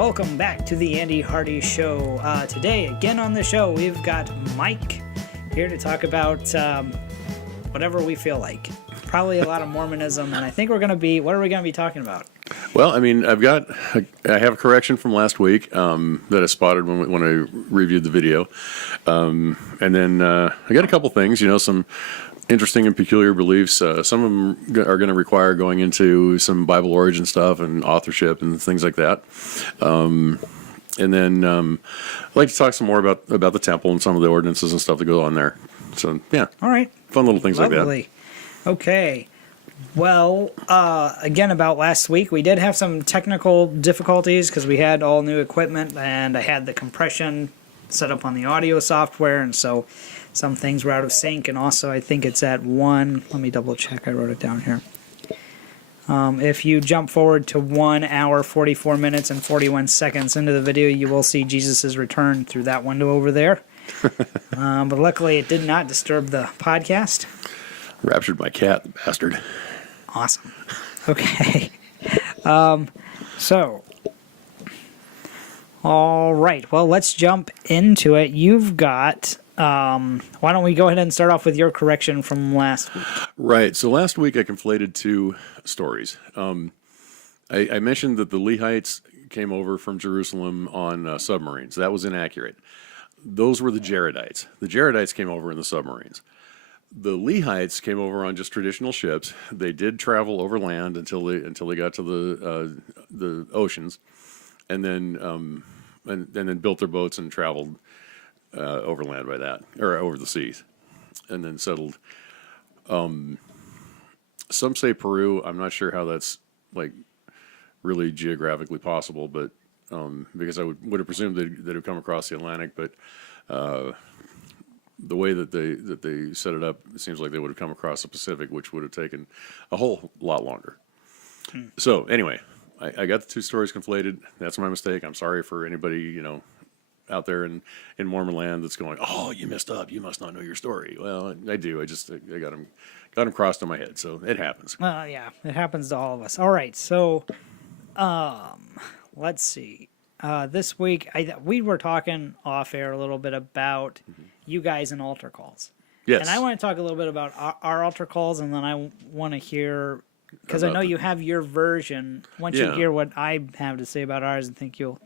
welcome back to the Andy Hardy Show. Today, again on the show, we've got Mike here to talk about whatever we feel like. Probably a lot of Mormonism, and I think what are we going to be talking about? Well, I mean, I have a correction from last week that I spotted when I reviewed the video. And then I got a couple things, some interesting and peculiar beliefs. Some of them are going to require going into some Bible origin stuff and authorship and things like that. And then I'd like to talk some more about the temple and some of the ordinances and stuff that go on there. So, yeah. All right. Fun little things Lovely. like that. Okay. Well, again, about last week, we did have some technical difficulties because we had all new equipment and I had the compression set up on the audio software, and so some things were out of sync, and also I think it's at 1, let me double check, I wrote it down here. If you jump forward to 1 hour, 44 minutes, and 41 seconds into the video, you will see Jesus' return through that window over there. But luckily it did not disturb the podcast. Raptured my cat, the bastard. Awesome. Okay. So, all right. Well, let's jump into it. You've got, why don't we go ahead and start off with your correction from last week? Right. So last week I conflated two stories. I mentioned that the Lehites came over from Jerusalem on submarines. That was inaccurate. Those were the Jaredites. The Jaredites came over in the submarines. The Lehites came over on just traditional ships. They did travel over land until they got to the oceans, and then built their boats and traveled over land by that, or over the seas, and then settled. Some say Peru. I'm not sure how that's like really geographically possible, but because I would have presumed they'd have come across the Atlantic, but the way that they set it up, it seems like they would have come across the Pacific, which would have taken a whole lot longer. So anyway, I got the two stories conflated. That's my mistake. I'm sorry for anybody, out there in Mormon land that's going, oh, you messed up. You must not know your story. Well, I do. I got them crossed in my head. So it happens. Yeah, it happens to all of us. All right. So, let's see. This week, we were talking off air a little bit about you guys and altar calls. Yes. And I want to talk a little bit about our altar calls, and then I want to hear, because I know you have your version. Once you hear what I have to say about ours, I think you'll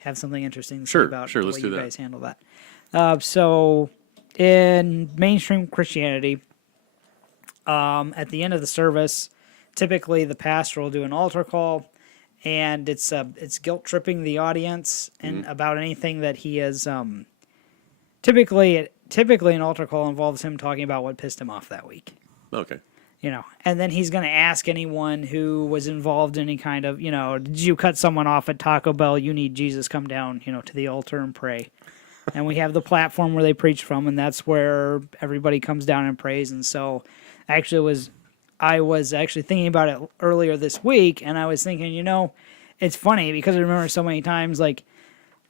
have something interesting to say about the way you guys handle that. So, in mainstream Christianity, at the end of the service, typically the pastor will do an altar call, and it's guilt tripping the audience and about anything that he is. Typically an altar call involves him talking about what pissed him off that week. Okay. And then he's going to ask anyone who was involved in any kind of, did you cut someone off at Taco Bell? You need Jesus, come down, to the altar and pray. And we have the platform where they preach from, and that's where everybody comes down and prays. And so, I was actually thinking about it earlier this week, and I was thinking, it's funny because I remember so many times, like,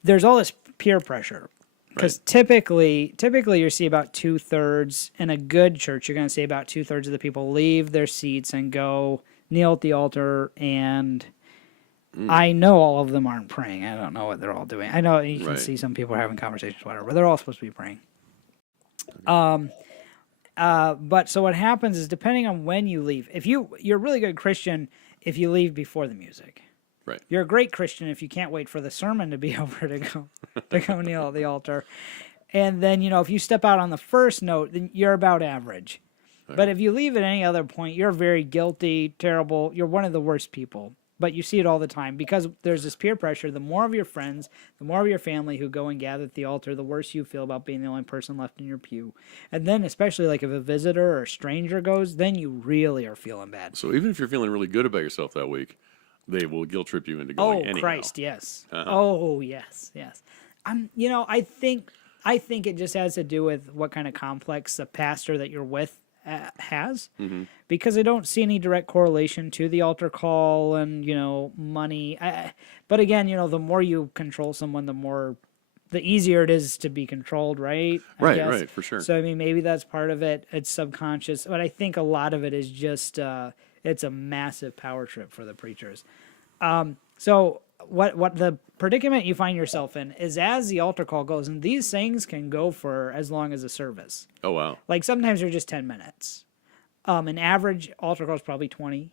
there's all this peer pressure. Because typically you see about 2/3 in a good church. You're going to see about 2/3 of the people leave their seats and go kneel at the altar. And I know all of them aren't praying. I don't know what they're all doing. I know you can see some people are having conversations, whatever, but they're all supposed to be praying. But so what happens is, depending on when you leave, if you're a really good Christian if you leave before the music. Right. You're a great Christian if you can't wait for the sermon to be over to go kneel at the altar. And then, if you step out on the first note, then you're about average. Right. But if you leave at any other point, you're very guilty, terrible. You're one of the worst people. But you see it all the time because there's this peer pressure. The more of your friends, the more of your family who go and gather at the altar, the worse you feel about being the only person left in your pew. And then especially like if a visitor or a stranger goes, then you really are feeling bad. So even if you're feeling really good about yourself that week, they will guilt trip you into going anyhow. Oh, Christ, yes. Oh, yes. I think it just has to do with what kind of complex the pastor that you're with has, because I don't see any direct correlation to the altar call and, money. But again, the more you control someone, the easier it is to be controlled, right? Right, for sure. So, I mean, maybe that's part of it. It's subconscious. But I think a lot of it is just, it's a massive power trip for the preachers. So what the predicament you find yourself in is as the altar call goes, and these things can go for as long as a service. Oh, wow. Like sometimes they're just 10 minutes. An average altar call is probably 20.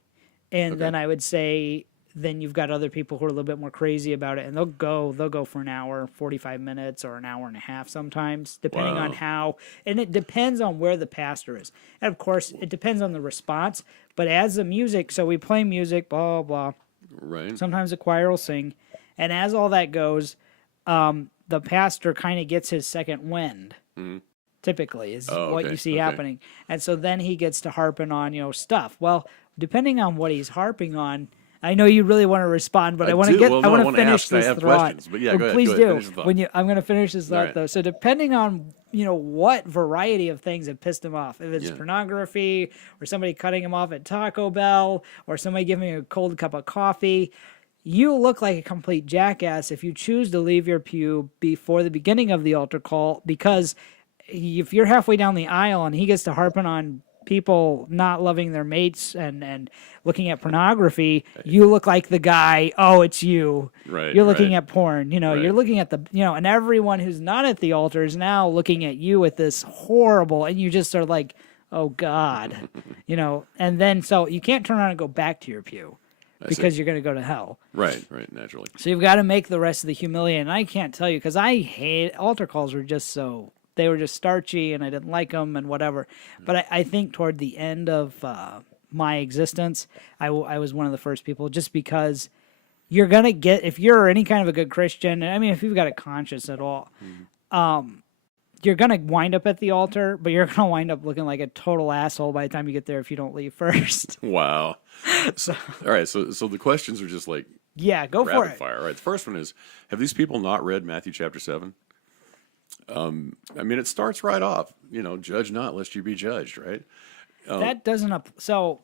And then I would say then you've got other people who are a little bit more crazy about it, and they'll go for an hour, 45 minutes, or an hour and a half sometimes, depending on how, and it depends on where the pastor is. And of course, it depends on the response, but as the music, so we play music, blah, blah, blah. Right. Sometimes the choir will sing, and as all that goes, the pastor kind of gets his second wind. Typically, is what you see happening, and so then he gets to harping on stuff. Well, depending on what he's harping on, I know you really want to respond, but I want to get. I want to finish this thought. But yeah, go ahead. Please go ahead, do. I'm going to finish this thought though. So depending on what variety of things have pissed him off, if it's pornography or somebody cutting him off at Taco Bell or somebody giving him a cold cup of coffee, you look like a complete jackass if you choose to leave your pew before the beginning of the altar call, because if you're halfway down the aisle and he gets to harping on people not loving their mates and looking at pornography, you look like the guy, it's you. Right. You're looking at porn. You're looking at and everyone who's not at the altar is now looking at you with this horrible, and you just are like, oh God, and then so you can't turn around and go back to your pew because you're going to go to hell. Right, naturally. So you've got to make the rest of the humiliating. And I can't tell you, because I hate altar calls were just so... They were just starchy, and I didn't like them and whatever. But I think toward the end of my existence, I was one of the first people, just because you're going to get, if you're any kind of a good Christian, I mean, if you've got a conscience at all, you're going to wind up at the altar, but you're going to wind up looking like a total asshole by the time you get there if you don't leave first. Wow. All right, so the questions are just like go for it. Rapid fire. All right, the first one is, have these people not read Matthew chapter 7? I mean, it starts right off, judge not lest you be judged, right? That doesn't so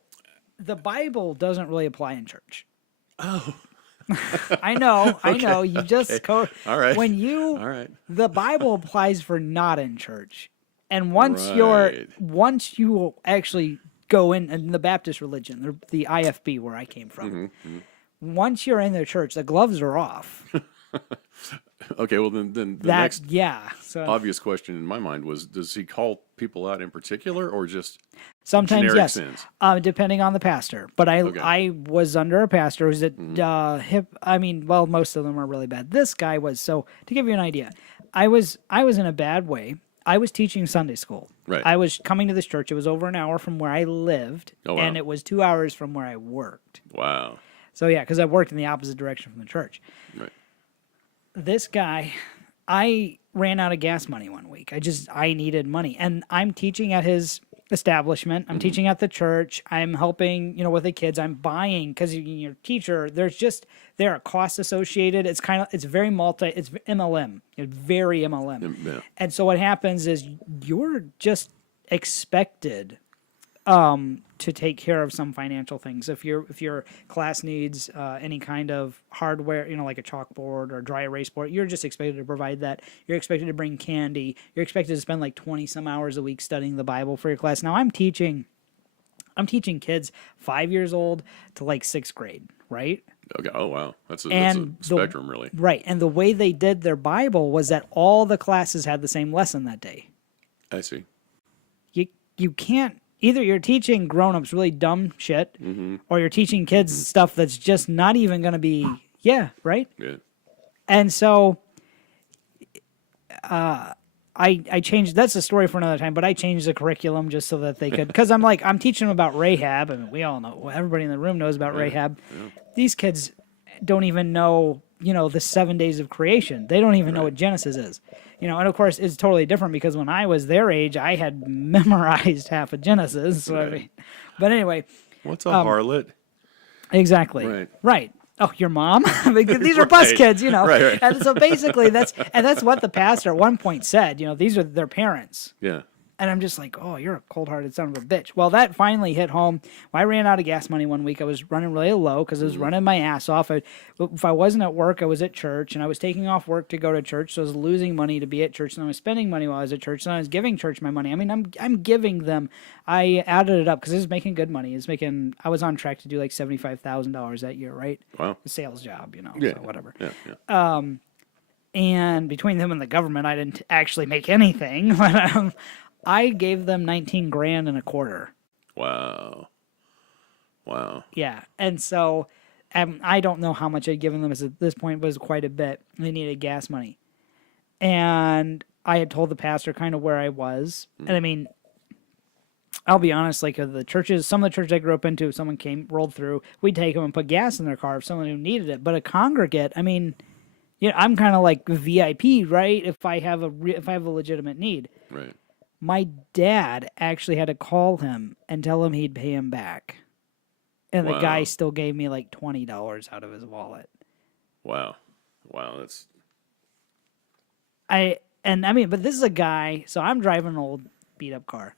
the Bible doesn't really apply in church. Oh. I know. You just all right. All right. The Bible applies for not in church. And once you actually go in the Baptist religion, the IFB where I came from, once you're in the church, the gloves are off. Okay, well then the next so obvious question in my mind was: does he call people out in particular, or just sometimes generic yes, sins? Depending on the pastor. But I was under a pastor who's hip. I mean, well, most of them are really bad. This guy was. So to give you an idea, I was in a bad way. I was teaching Sunday school. Right. I was coming to this church. It was over an hour from where I lived, and it was 2 hours from where I worked. Wow. So yeah, because I worked in the opposite direction from the church. Right. This guy, I ran out of gas money one week. I needed money. And I'm teaching at his establishment. I'm teaching at the church. I'm helping, with the kids. I'm buying, because you're a teacher, there are costs associated. It's very it's MLM. It's very MLM. Yeah. And so what happens is you're just expected to take care of some financial things. If your class needs any kind of hardware, like a chalkboard or dry erase board, you're just expected to provide that. You're expected to bring candy. You're expected to spend like 20 some hours a week studying the Bible for your class. Now I'm teaching kids 5 years old to like 6th grade, right? Okay. Oh wow, that's a spectrum, really. Right, and the way they did their Bible was that all the classes had the same lesson that day. I see. You can't. Either you're teaching grown-ups really dumb shit, or you're teaching kids stuff that's just not even going to be, right? Yeah. And so I changed, that's a story for another time, but I changed the curriculum just so that they could, because I'm teaching them about Rahab, and we all know, everybody in the room knows about Rahab. Yeah. These kids don't even know, the 7 days of creation. They don't even know what Genesis is. And of course, it's totally different because when I was their age, I had memorized half of Genesis. So but anyway. What's a harlot? Exactly. Right. Oh, your mom? These are bus kids, Right. And so basically that's what the pastor at one point said, these are their parents. Yeah. And I'm just like, oh, you're a cold-hearted son of a bitch. Well, that finally hit home. When I ran out of gas money one week, I was running really low because I was running my ass off. If I wasn't at work, I was at church, and I was taking off work to go to church, so I was losing money to be at church, and I was spending money while I was at church, and I was giving church my money. I mean, I'm giving them. I added it up because it was making good money. I was on track to do like $75,000 that year, right? Wow. A sales job, Yeah. so whatever. Yeah. And between them and the government, I didn't actually make anything. But I gave them 19 grand and a quarter. Wow. Wow. Yeah. And so I don't know how much I'd given them at this point, but it was quite a bit. They needed gas money. And I had told the pastor kind of where I was. And I mean, I'll be honest, like the churches, some of the churches I grew up into, if someone rolled through, we'd take them and put gas in their car if someone who needed it. But a congregate, I mean, I'm kind of like VIP, right? If I have a legitimate need. Right. My dad actually had to call him and tell him he'd pay him back. And the guy still gave me like $20 out of his wallet. Wow. Wow. That's. But this is a guy, so I'm driving an old beat up car.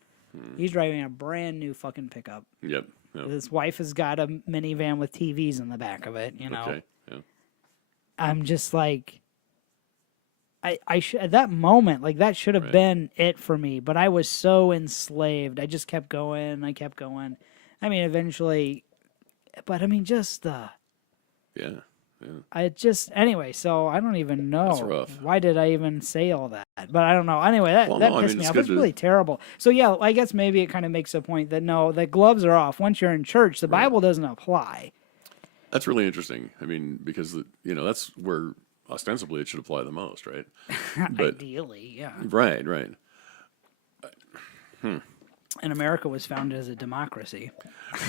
He's driving a brand new fucking pickup. Yep. His wife has got a minivan with TVs in the back of it, Okay. Yeah. I'm just like, at that moment, like that should have been it for me, but I was so enslaved. I just kept going. I kept going. I mean, eventually, but I mean, just Yeah. anyway, so I don't even know. That's rough. Why did I even say all that? But I don't know. Anyway, that pissed me off. It's really terrible. So yeah, I guess maybe it kind of makes a point that no, the gloves are off. Once you're in church, the Bible doesn't apply. That's really interesting. I mean, because that's where ostensibly it should apply the most, right? But, ideally, yeah. Right. And America was founded as a democracy.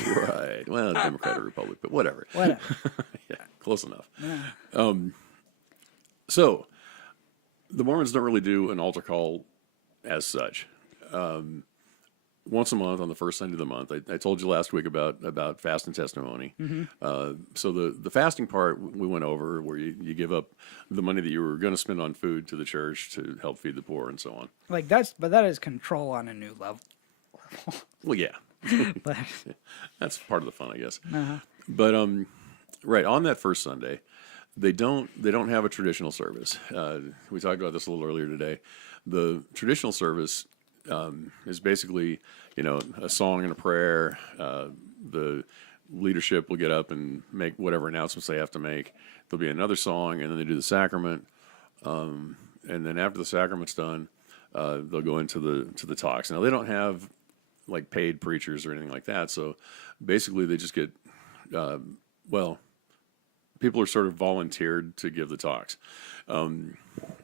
Right. Well, Democratic Republic, but whatever. Whatever. Yeah, close enough. Yeah. So, the Mormons don't really do an altar call as such. Once a month on the first Sunday of the month. I told you last week about fast and testimony. So the fasting part we went over, where you give up the money that you were going to spend on food to the church to help feed the poor and so on. Like that is control on a new level. Well, yeah, But that's part of the fun, I guess. uh-huh. But right on that first Sunday, they don't have a traditional service. We talked about this a little earlier today. The traditional service is basically, a song and a prayer. The leadership will get up and make whatever announcements they have to make. There'll be another song, and then they do the sacrament. And then after the sacrament's done, they'll go into the talks. Now they don't have like paid preachers or anything like that. So basically, they just get people are sort of volunteered to give the talks. In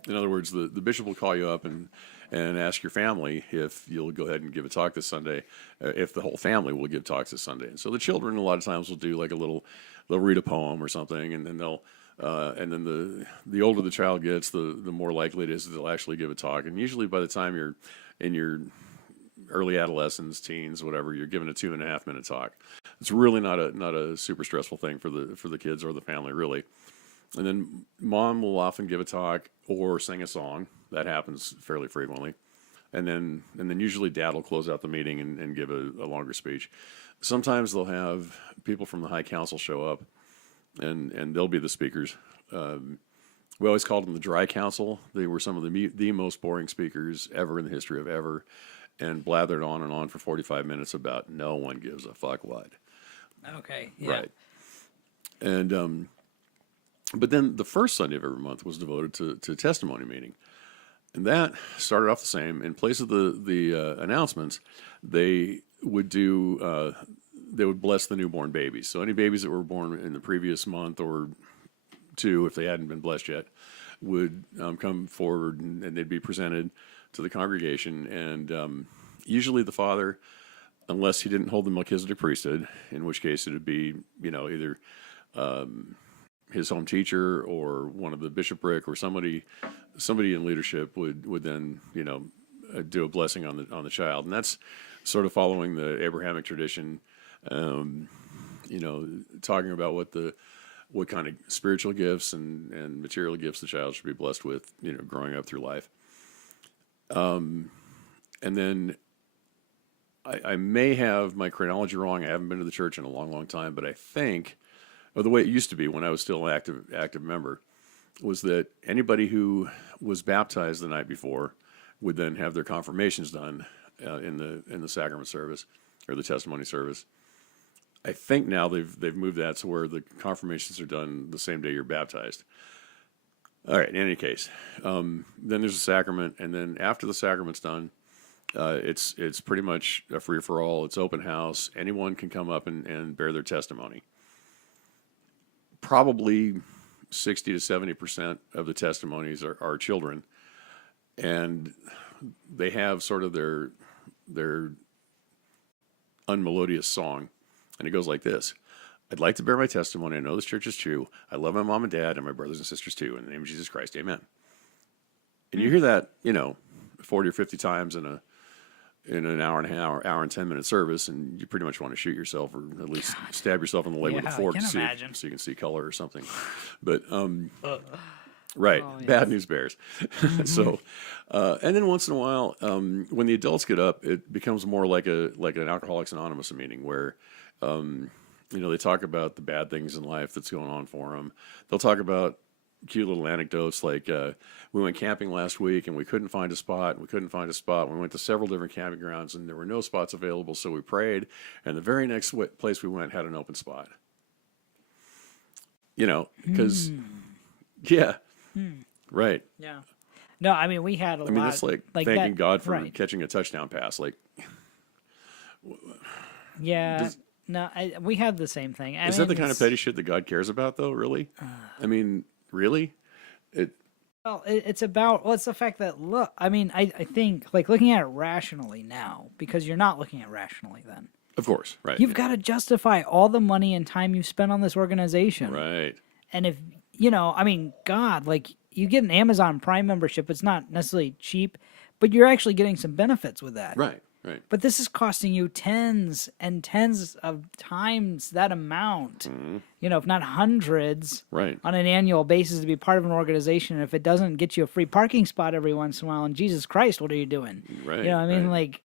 other words, the bishop will call you up and ask your family if you'll go ahead and give a talk this Sunday, if the whole family will give talks this Sunday. And so the children a lot of times will do like they'll read a poem or something, and then the older the child gets, the more likely it is that they'll actually give a talk. And usually by the time you're in your early adolescence, teens, whatever, you're given a 2.5 minute talk. It's really not a super stressful thing for the kids or the family, really. And then mom will often give a talk or sing a song. That happens fairly frequently. And then usually dad will close out the meeting and give a longer speech. Sometimes they'll have people from the High Council show up, and they'll be the speakers. We always called them the Dry Council. They were some of the most boring speakers ever in the history of ever, and blathered on and on for 45 minutes about no one gives a fuck what. Okay. Yeah. Right. And but then the first Sunday of every month was devoted to testimony meeting. And that started off the same. In place of the announcements, they would bless the newborn babies. So any babies that were born in the previous month or two, if they hadn't been blessed yet, would come forward and they'd be presented to the congregation. And usually the father, unless he didn't hold the Melchizedek priesthood, in which case it would be either his home teacher or one of the bishopric or somebody in leadership would then do a blessing on the child. And that's sort of following the Abrahamic tradition, talking about what kind of spiritual gifts and material gifts the child should be blessed with, growing up through life. And then I may have my chronology wrong. I haven't been to the church in a long, long time, but I think, or the way it used to be when I was still an active member, was that anybody who was baptized the night before would then have their confirmations done in the sacrament service or the testimony service. I think now they've moved that to where the confirmations are done the same day you're baptized. All right. In any case, then there's a sacrament, and then after the sacrament's done, it's pretty much a free for all. It's open house. Anyone can come up and bear their testimony. Probably 60 to 70% of the testimonies are children, and they have sort of their unmelodious song, and it goes like this. I'd like to bear my testimony. I know this church is true. I love my mom and dad and my brothers and sisters too. In the name of Jesus Christ, amen. And you hear that, 40 or 50 times in an hour and 10 minute service, and you pretty much want to shoot yourself or at least stab yourself in the leg with a fork so you can see color or something. But right, bad news bears. So, and then once in a while, when the adults get up, it becomes more like an Alcoholics Anonymous meeting where, they talk about the bad things in life that's going on for them. They'll talk about cute little anecdotes like we went camping last week and we couldn't find a spot. We went to several different camping grounds and there were no spots available, so we prayed, and the very next place we went had an open spot. Because right. Yeah. No, I mean we had a lot. I mean that's like thanking God for catching a touchdown pass. Like, yeah. No, we had the same thing. Is that the kind of petty shit that God cares about, though? Really? I mean, really? It's the fact that, look, I mean, I think, like, looking at it rationally now, because you're not looking at it rationally then. Of course, right. You've got to justify all the money and time you spent on this organization. Right. And if, I mean, God, like, you get an Amazon Prime membership, it's not necessarily cheap, but you're actually getting some benefits with that. Right. Right. But this is costing you tens and tens of times that amount, if not hundreds, on an annual basis to be part of an organization. And if it doesn't get you a free parking spot every once in a while, and Jesus Christ, what are you doing? Right. You know what I mean? Like,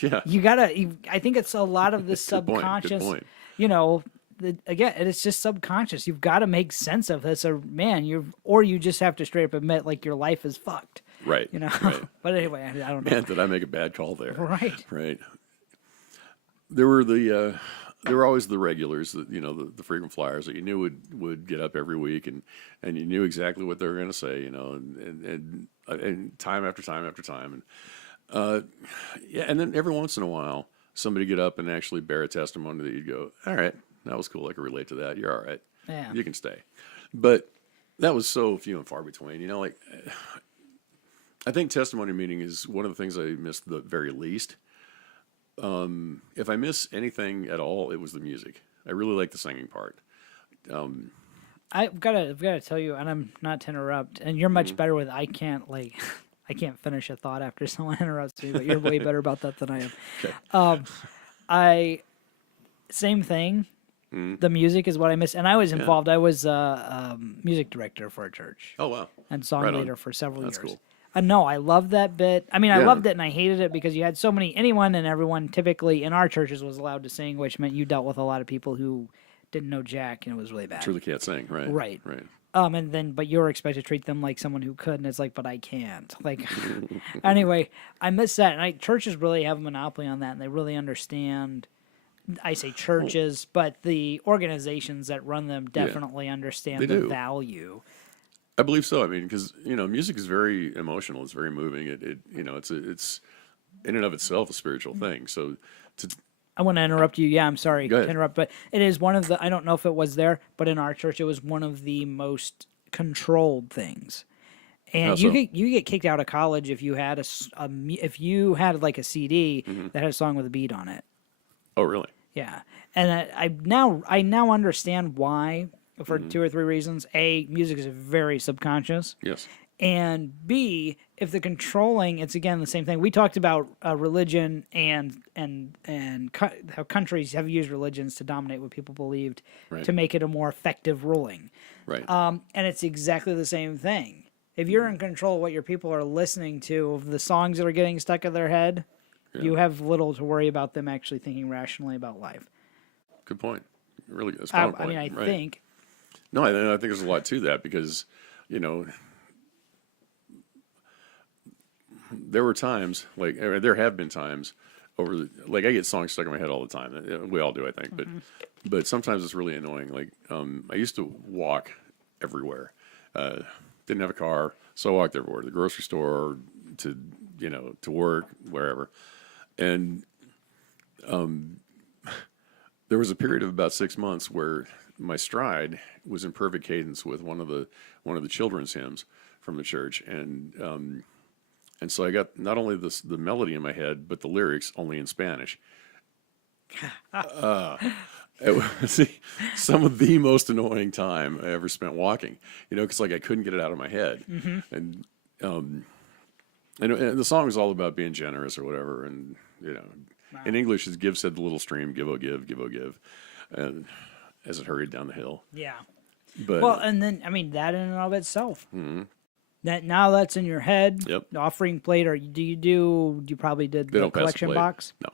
yeah. You gotta. I think it's a lot of this subconscious. Good point. Again, it's just subconscious. You've got to make sense of this, or you just have to straight up admit like your life is fucked. Right. Right. But anyway, I don't know. Man, did I make a bad call there? Right. Right. There were always the regulars, the frequent flyers that you knew would get up every week and you knew exactly what they were going to say, and time after time after time, and and then every once in a while somebody get up and actually bear a testimony that you'd go, all right, that was cool, I can relate to that. You're all right. Yeah. You can stay. But that was so few and far between. I think testimony meeting is one of the things I missed the very least. If I miss anything at all, it was the music. I really like the singing part. I've got to tell you, and I'm not to interrupt, and you're much better with I can't finish a thought after someone interrupts me, but you're way better about that than I am. Same thing. The music is what I miss, and I was involved. I was music director for a church. Oh wow! And song leader for several years. That's cool. No, I loved that bit. I mean, I loved it and I hated it because you had anyone and everyone typically in our churches was allowed to sing, which meant you dealt with a lot of people who didn't know jack, and it was really bad. Truly can't sing, right? Right. But you're expected to treat them like someone who could, and it's like, but I can't. Like, anyway, I miss that. And churches really have a monopoly on that, and they really understand. I say churches, but the organizations that run them definitely understand the value. I believe so. I mean, because music is very emotional. It's very moving. It's in and of itself a spiritual thing. So, I want to interrupt you. Yeah, I'm sorry to interrupt, but it is one of the. I don't know if it was there, but in our church, it was one of the most controlled things. And you get kicked out of college if you had if you had like a CD that had a song with a beat on it. Oh, really? Yeah, and I now understand why. For 2 or 3 reasons. A, music is very subconscious. Yes. And B, if the controlling, it's again the same thing. We talked about religion and how countries have used religions to dominate what people believed to make it a more effective ruling. Right. And it's exactly the same thing. If you're in control of what your people are listening to, of the songs that are getting stuck in their head, You have little to worry about them actually thinking rationally about life. Good point. Really good. Strong point. I mean, I Right. think. No, I think there's a lot to that because, you know, there were times, like, there have been times like, I get songs stuck in my head all the time. We all do, I think. But sometimes it's really annoying. Like, I used to walk everywhere. Didn't have a car, so I walked everywhere, to the grocery store, to, to work, wherever. And there was a period of about 6 months where my stride was in perfect cadence with one of the children's hymns from the church, and so I got not only the melody in my head, but the lyrics only in Spanish. It was some of the most annoying time I ever spent walking, because like I couldn't get it out of my head. And the song was all about being generous or whatever, and in English, it's "Give said the little stream, give oh give, give oh give," and as it hurried down the hill. Yeah. But Well, and then I mean that in and of itself. That's in your head. Yep. The offering plate, or you probably did they the don't pass the collection plate. box? No.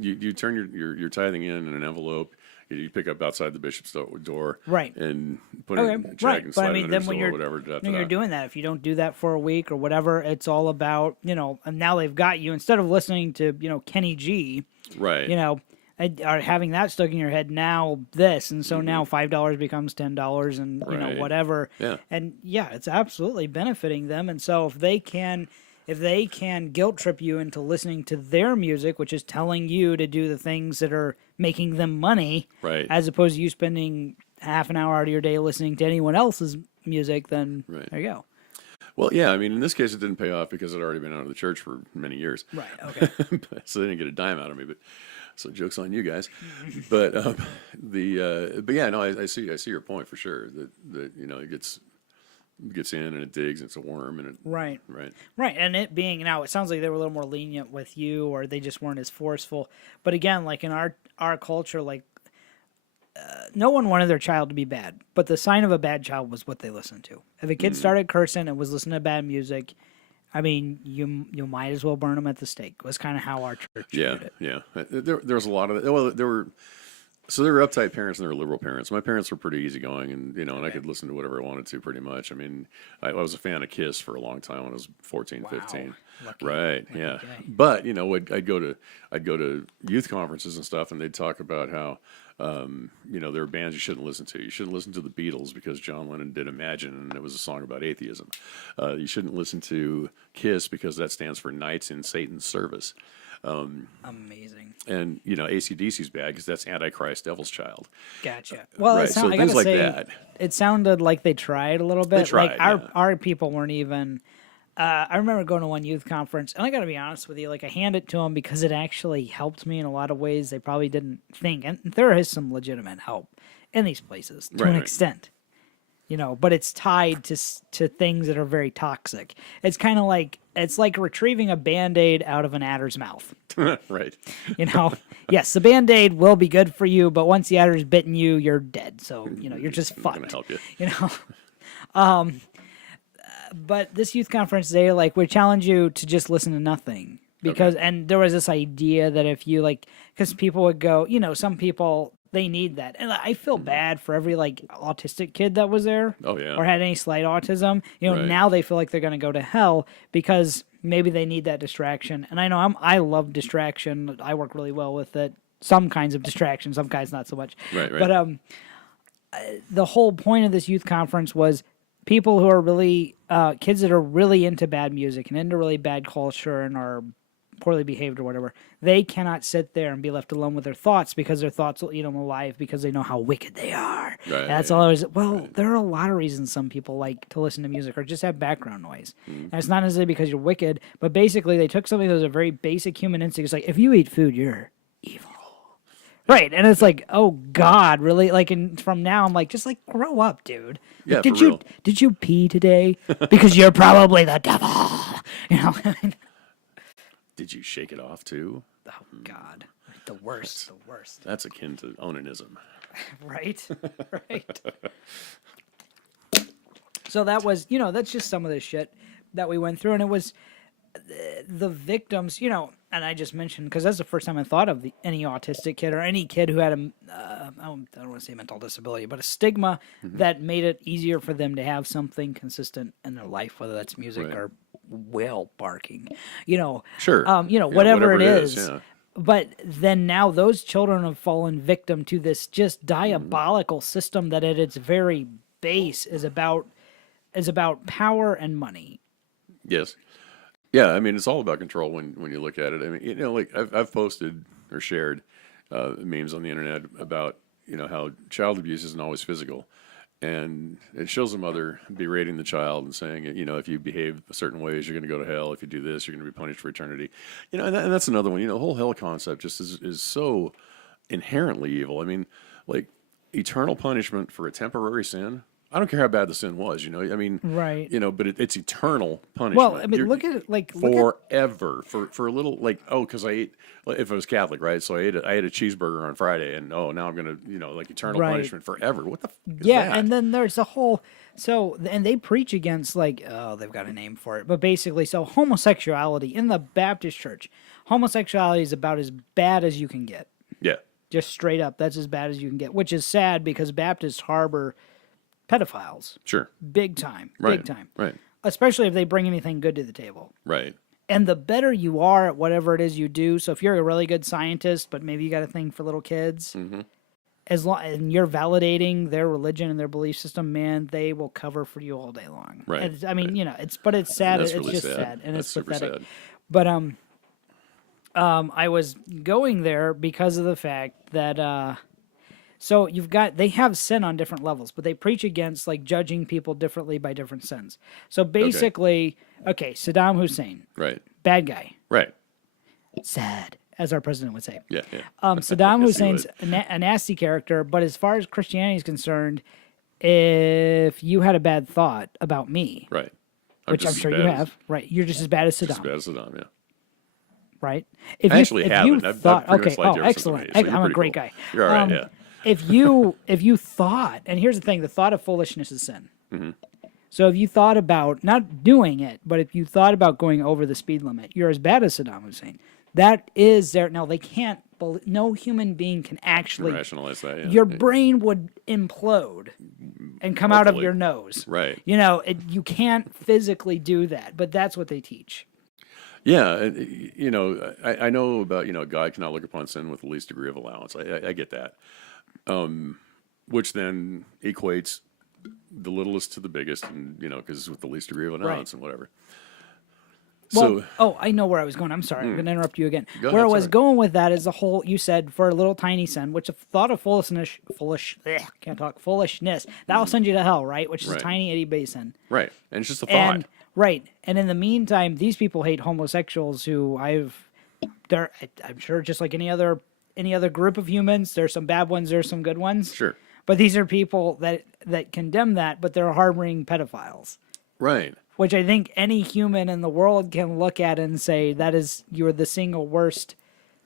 You turn your tithing in an envelope. You pick up outside the bishop's door, Right? and put it in a check Right. and But slide I it mean, under then his when door you're or whatever. when you're doing that, if you don't do that for a week or whatever, it's all about And now they've got you, instead of listening to Kenny G, right, are having that stuck in your head. Now this, and so now $5 becomes $10, and Right. whatever. Yeah. And yeah, it's absolutely benefiting them. And so if they can guilt trip you into listening to their music, which is telling you to do the things that are making them money, right, as opposed to you spending half an hour out of your day listening to anyone else's music, then Right. there you go. Well, yeah, I mean, in this case, it didn't pay off because I'd already been out of the church for many years. Right. Okay. So they didn't get a dime out of me. But so joke's on you guys. But but yeah, no, I see your point for sure. That it gets in and it digs and it's a worm and it Right. right. Right, and it being now, it sounds like they were a little more lenient with you, or they just weren't as forceful. But again, like in our culture, like no one wanted their child to be bad, but the sign of a bad child was what they listened to. If a kid started cursing and was listening to bad music, I mean, you might as well burn them at the stake. Was kind of how our church Yeah, viewed it. yeah. There was a lot of it. Well, there were uptight parents and there were liberal parents. My parents were pretty easygoing, and and I could listen to whatever I wanted to pretty much. I mean, I was a fan of Kiss for a long time when I was 14, 15. Lucky- Right, lucky yeah. guy. But I'd go to youth conferences and stuff, and they'd talk about how there are bands you shouldn't listen to. You shouldn't listen to the Beatles because John Lennon did Imagine, and it was a song about atheism. You shouldn't listen to Kiss because that stands for Knights in Satan's Service. Amazing. And AC/DC's bad because that's Antichrist, Devil's Child. Gotcha. Well, Right, so I things gotta like say, that. it sounded like they tried a little bit. tried, like our yeah. our people weren't even. I remember going to one youth conference, and I got to be honest with you, like I hand it to them because it actually helped me in a lot of ways they probably didn't think, and there is some legitimate help in these places to an Right. extent, but it's tied to things that are very toxic. It's kind of like retrieving a Band-Aid out of an adder's mouth. Right. Yes, the Band-Aid will be good for you, but once the adder's bitten you, you're dead. So you're just Not gonna fucked. help you. But this youth conference, they would challenge you to just listen to nothing because, and there was this idea that if you because people would go, some people they need that, and I feel bad for every autistic kid that was there, Oh, yeah. or had any slight autism. Right. Now they feel like they're going to go to hell because maybe they need that distraction. And I know I love distraction. I work really well with it. Some kinds of distraction, some kinds not so much. Right. But the whole point of this youth conference was people who are really kids that are really into bad music and into really bad culture and are poorly behaved or whatever. They cannot sit there and be left alone with their thoughts because their thoughts will eat them alive because they know how wicked they are. Right. And that's all I was. Well, there are a lot of reasons some people like to listen to music or just have background noise. And it's not necessarily because you're wicked, but basically they took something that was a very basic human instinct. It's like, if you eat food, you're evil. Right, and it's like, oh God, really? And from now, I'm like, just grow up, dude. Yeah, did for you real. did you pee today? Because you're probably the devil. Did you shake it off too? Oh God, the worst, the worst. That's akin to onanism. Right, right. So that was, that's just some of the shit that we went through, and it was the victims. and I just mentioned, because that's the first time I thought of any autistic kid or any kid who had I don't want to say mental disability, but a stigma that made it easier for them to have something consistent in their life, whether that's music or whale barking, Sure. whatever it is. Yeah. But then now those children have fallen victim to this just diabolical system that at its very base is about power and money. Yes. Yeah, I mean, it's all about control when you look at it. I mean, like I've posted or shared memes on the internet about, how child abuse isn't always physical. And it shows a mother berating the child and saying, if you behave a certain ways, you're going to go to hell. If you do this, you're going to be punished for eternity. And that's another one. The whole hell concept just is so inherently evil. I mean, like eternal punishment for a temporary sin. I don't care how bad the sin was, I mean, Right. But it's eternal punishment. Well, I mean, look at it like forever for a little, like, because I ate, if I was Catholic, right? So I ate a cheeseburger on Friday, and now I'm gonna, like eternal punishment forever. What the f- is that? and then there's the whole and they preach against they've got a name for it, but basically, so homosexuality in the Baptist church, homosexuality is about as bad as you can get. Yeah, Just straight up, that's as bad as you can get, which is sad because Baptists harbor pedophiles. sure, Big time. right, Big time. right, Especially if they bring anything good to the table. right, And the better you are at whatever it is you do, so if you're a really good scientist, but maybe you got a thing for little kids, and you're validating their religion and their belief system, man, they will cover for you all day long. Right, And I mean, but it's sad. That's It's really just sad. and That's it's super pathetic. sad. But I was going there because of the fact that so they have sin on different levels, but they preach against judging people differently by different sins. So basically, Saddam Hussein, right, bad guy, right. sad, as our president would say. Yeah. Saddam Yes, he Hussein's a nasty character, but as far as Christianity is concerned, if you had a bad thought about me, Right. which I'm sure you have, right, you're just as bad as Saddam. Just as bad as Saddam, yeah. Right? If I actually haven't. I've thought, pretty much okay, liked you ever since excellent. I met you, so I'm you're a great cool. guy. You're all right, yeah. If you thought, and here's the thing, the thought of foolishness is sin. So if you thought about not doing it, but if you thought about going over the speed limit, you're as bad as Saddam Hussein. That is there. Now, they can't, no human being can actually, Rationalize that, yeah. your brain would implode and come out of your nose. Right. You can't physically do that, but that's what they teach. Yeah, I know about, God cannot look upon sin with the least degree of allowance. I get that. Which then equates the littlest to the biggest, and, because with the least degree of allowance and whatever. Well, I know where I was going. I'm sorry. I'm going to interrupt you again. Go Where ahead, I was sorry. going with that is the whole, you said, for a little tiny sin, which a thought of foolishness, that'll send you to hell, right? Which is a Right. tiny itty bitty sin. Right, and it's just a thought. And in the meantime, these people hate homosexuals who I'm sure just like any other group of humans, there's some bad ones, there's some good ones. Sure. But these are people that condemn that, but they're harboring pedophiles. Right. Which I think any human in the world can look at and say, you're the single worst.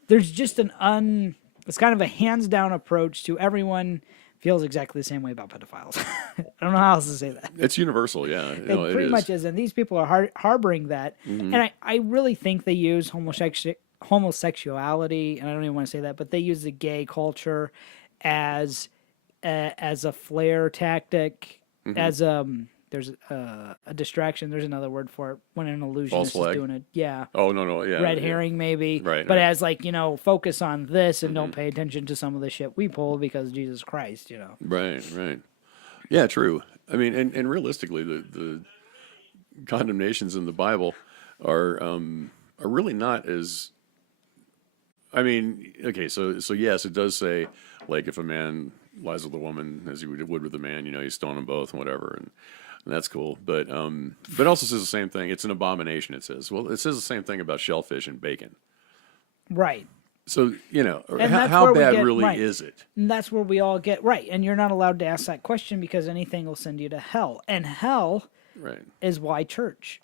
There's just it's kind of a hands down approach to everyone feels exactly the same way about pedophiles. I don't know how else to say that. It's universal, yeah. It it pretty is. much is. And these people are harboring that. And I really think they use homosexuality, and I don't even want to say that, but they use the gay culture as a flare tactic, as there's a distraction. There's another word for it when an illusionist is doing it. Yeah. Oh, no, yeah. Red herring, maybe. Right. But as focus on this and don't pay attention to some of the shit we pull because Jesus Christ, Right. Yeah, true. I mean, and realistically, the condemnations in the Bible are really not as. I mean, okay, so yes, it does say, like, if a man lies with a woman as he would with a man, you stone them both and whatever, and that's cool. But it also says the same thing. It's an abomination. It says it says the same thing about shellfish and bacon. Right. So that's how where we bad get- really right. is it? And that's where we all get right. And you're not allowed to ask that question because anything will send you to hell. And hell Right. is why church.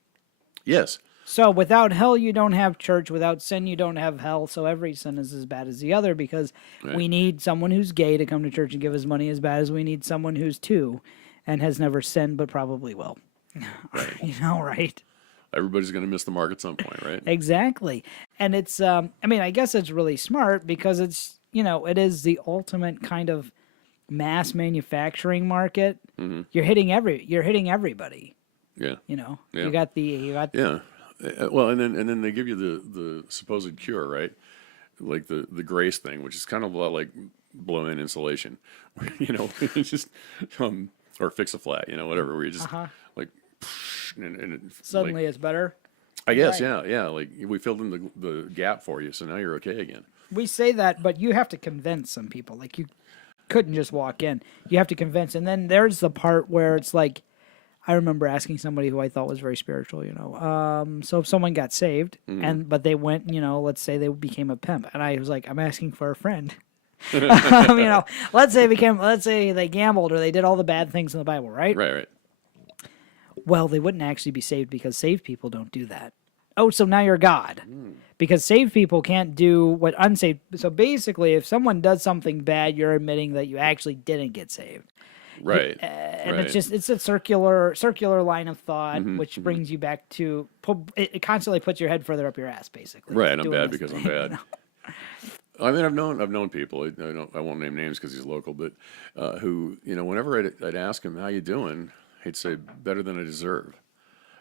Yes. So without hell, you don't have church. Without sin, you don't have hell. So every sin is as bad as the other because we need someone who's gay to come to church and give us money as bad as we need someone who's two and has never sinned but probably will. Right. Right? Everybody's going to miss the mark at some point, right? Exactly. And it's I mean, I guess it's really smart because it's, it is the ultimate kind of mass manufacturing market. You're hitting everybody. Yeah. Yeah. Yeah. You got Yeah. Well, and then they give you the supposed cure, right? Like the grace thing, which is kind of a lot like blow-in insulation, it's just or fix a flat, whatever. Where you just like and it, suddenly like, it's better. I guess, Right. yeah. Like we filled in the gap for you, so now you're okay again. We say that, but you have to convince some people. Like you couldn't just walk in. You have to convince. And then there's the part where it's like, I remember asking somebody who I thought was very spiritual, so if someone got saved but they went, let's say they became a pimp, and I was like, I'm asking for a friend. Let's say they gambled or they did all the bad things in the Bible, right? Right. Well, they wouldn't actually be saved because saved people don't do that. Oh, so now you're God. Because saved people can't do what unsaved. So basically, if someone does something bad, you're admitting that you actually didn't get saved. Right. And right. it's a circular line of thought, which brings you back to it constantly puts your head further up your ass, basically. Right. I'm bad because I'm bad. I mean, I've known people. I won't name names because he's local, but who whenever I'd ask him how you doing, he'd say better than I deserve.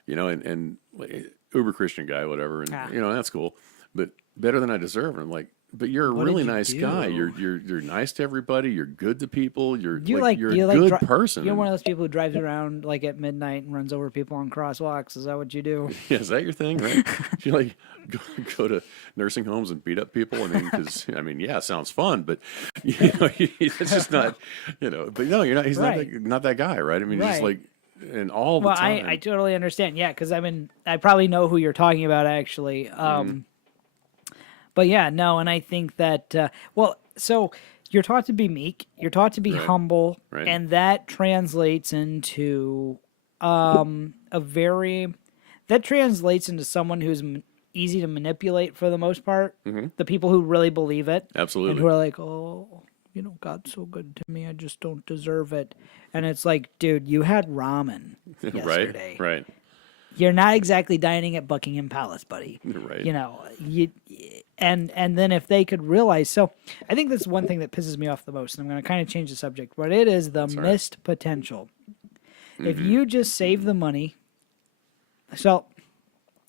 And like, uber Christian guy, whatever, and that's cool, but better than I deserve. And I'm like, but you're a really nice guy. You're nice to everybody. You're good to people. You're a good person. You're one of those people who drives around like at midnight and runs over people on crosswalks. Is that what you do? Yeah, is that your thing? Right? You like go to nursing homes and beat up people? Yeah, it sounds fun, but it's just not. But no, you're not. He's not that guy, right? I mean, he's just like. And all the time. I totally understand. Yeah, because I probably know who you're talking about, actually. But yeah, no, and I think that, so you're taught to be meek, you're taught to be humble, and that translates into that translates into someone who's easy to manipulate for the most part. The people who really believe it. Absolutely. And who are like, oh, God's so good to me, I just don't deserve it. And it's like, dude, you had ramen yesterday. Right. You're not exactly dining at Buckingham Palace, buddy. Right. And then if they could realize, so I think that's one thing that pisses me off the most, and I'm going to kind of change the subject, but it is the missed potential. If you just save the money, so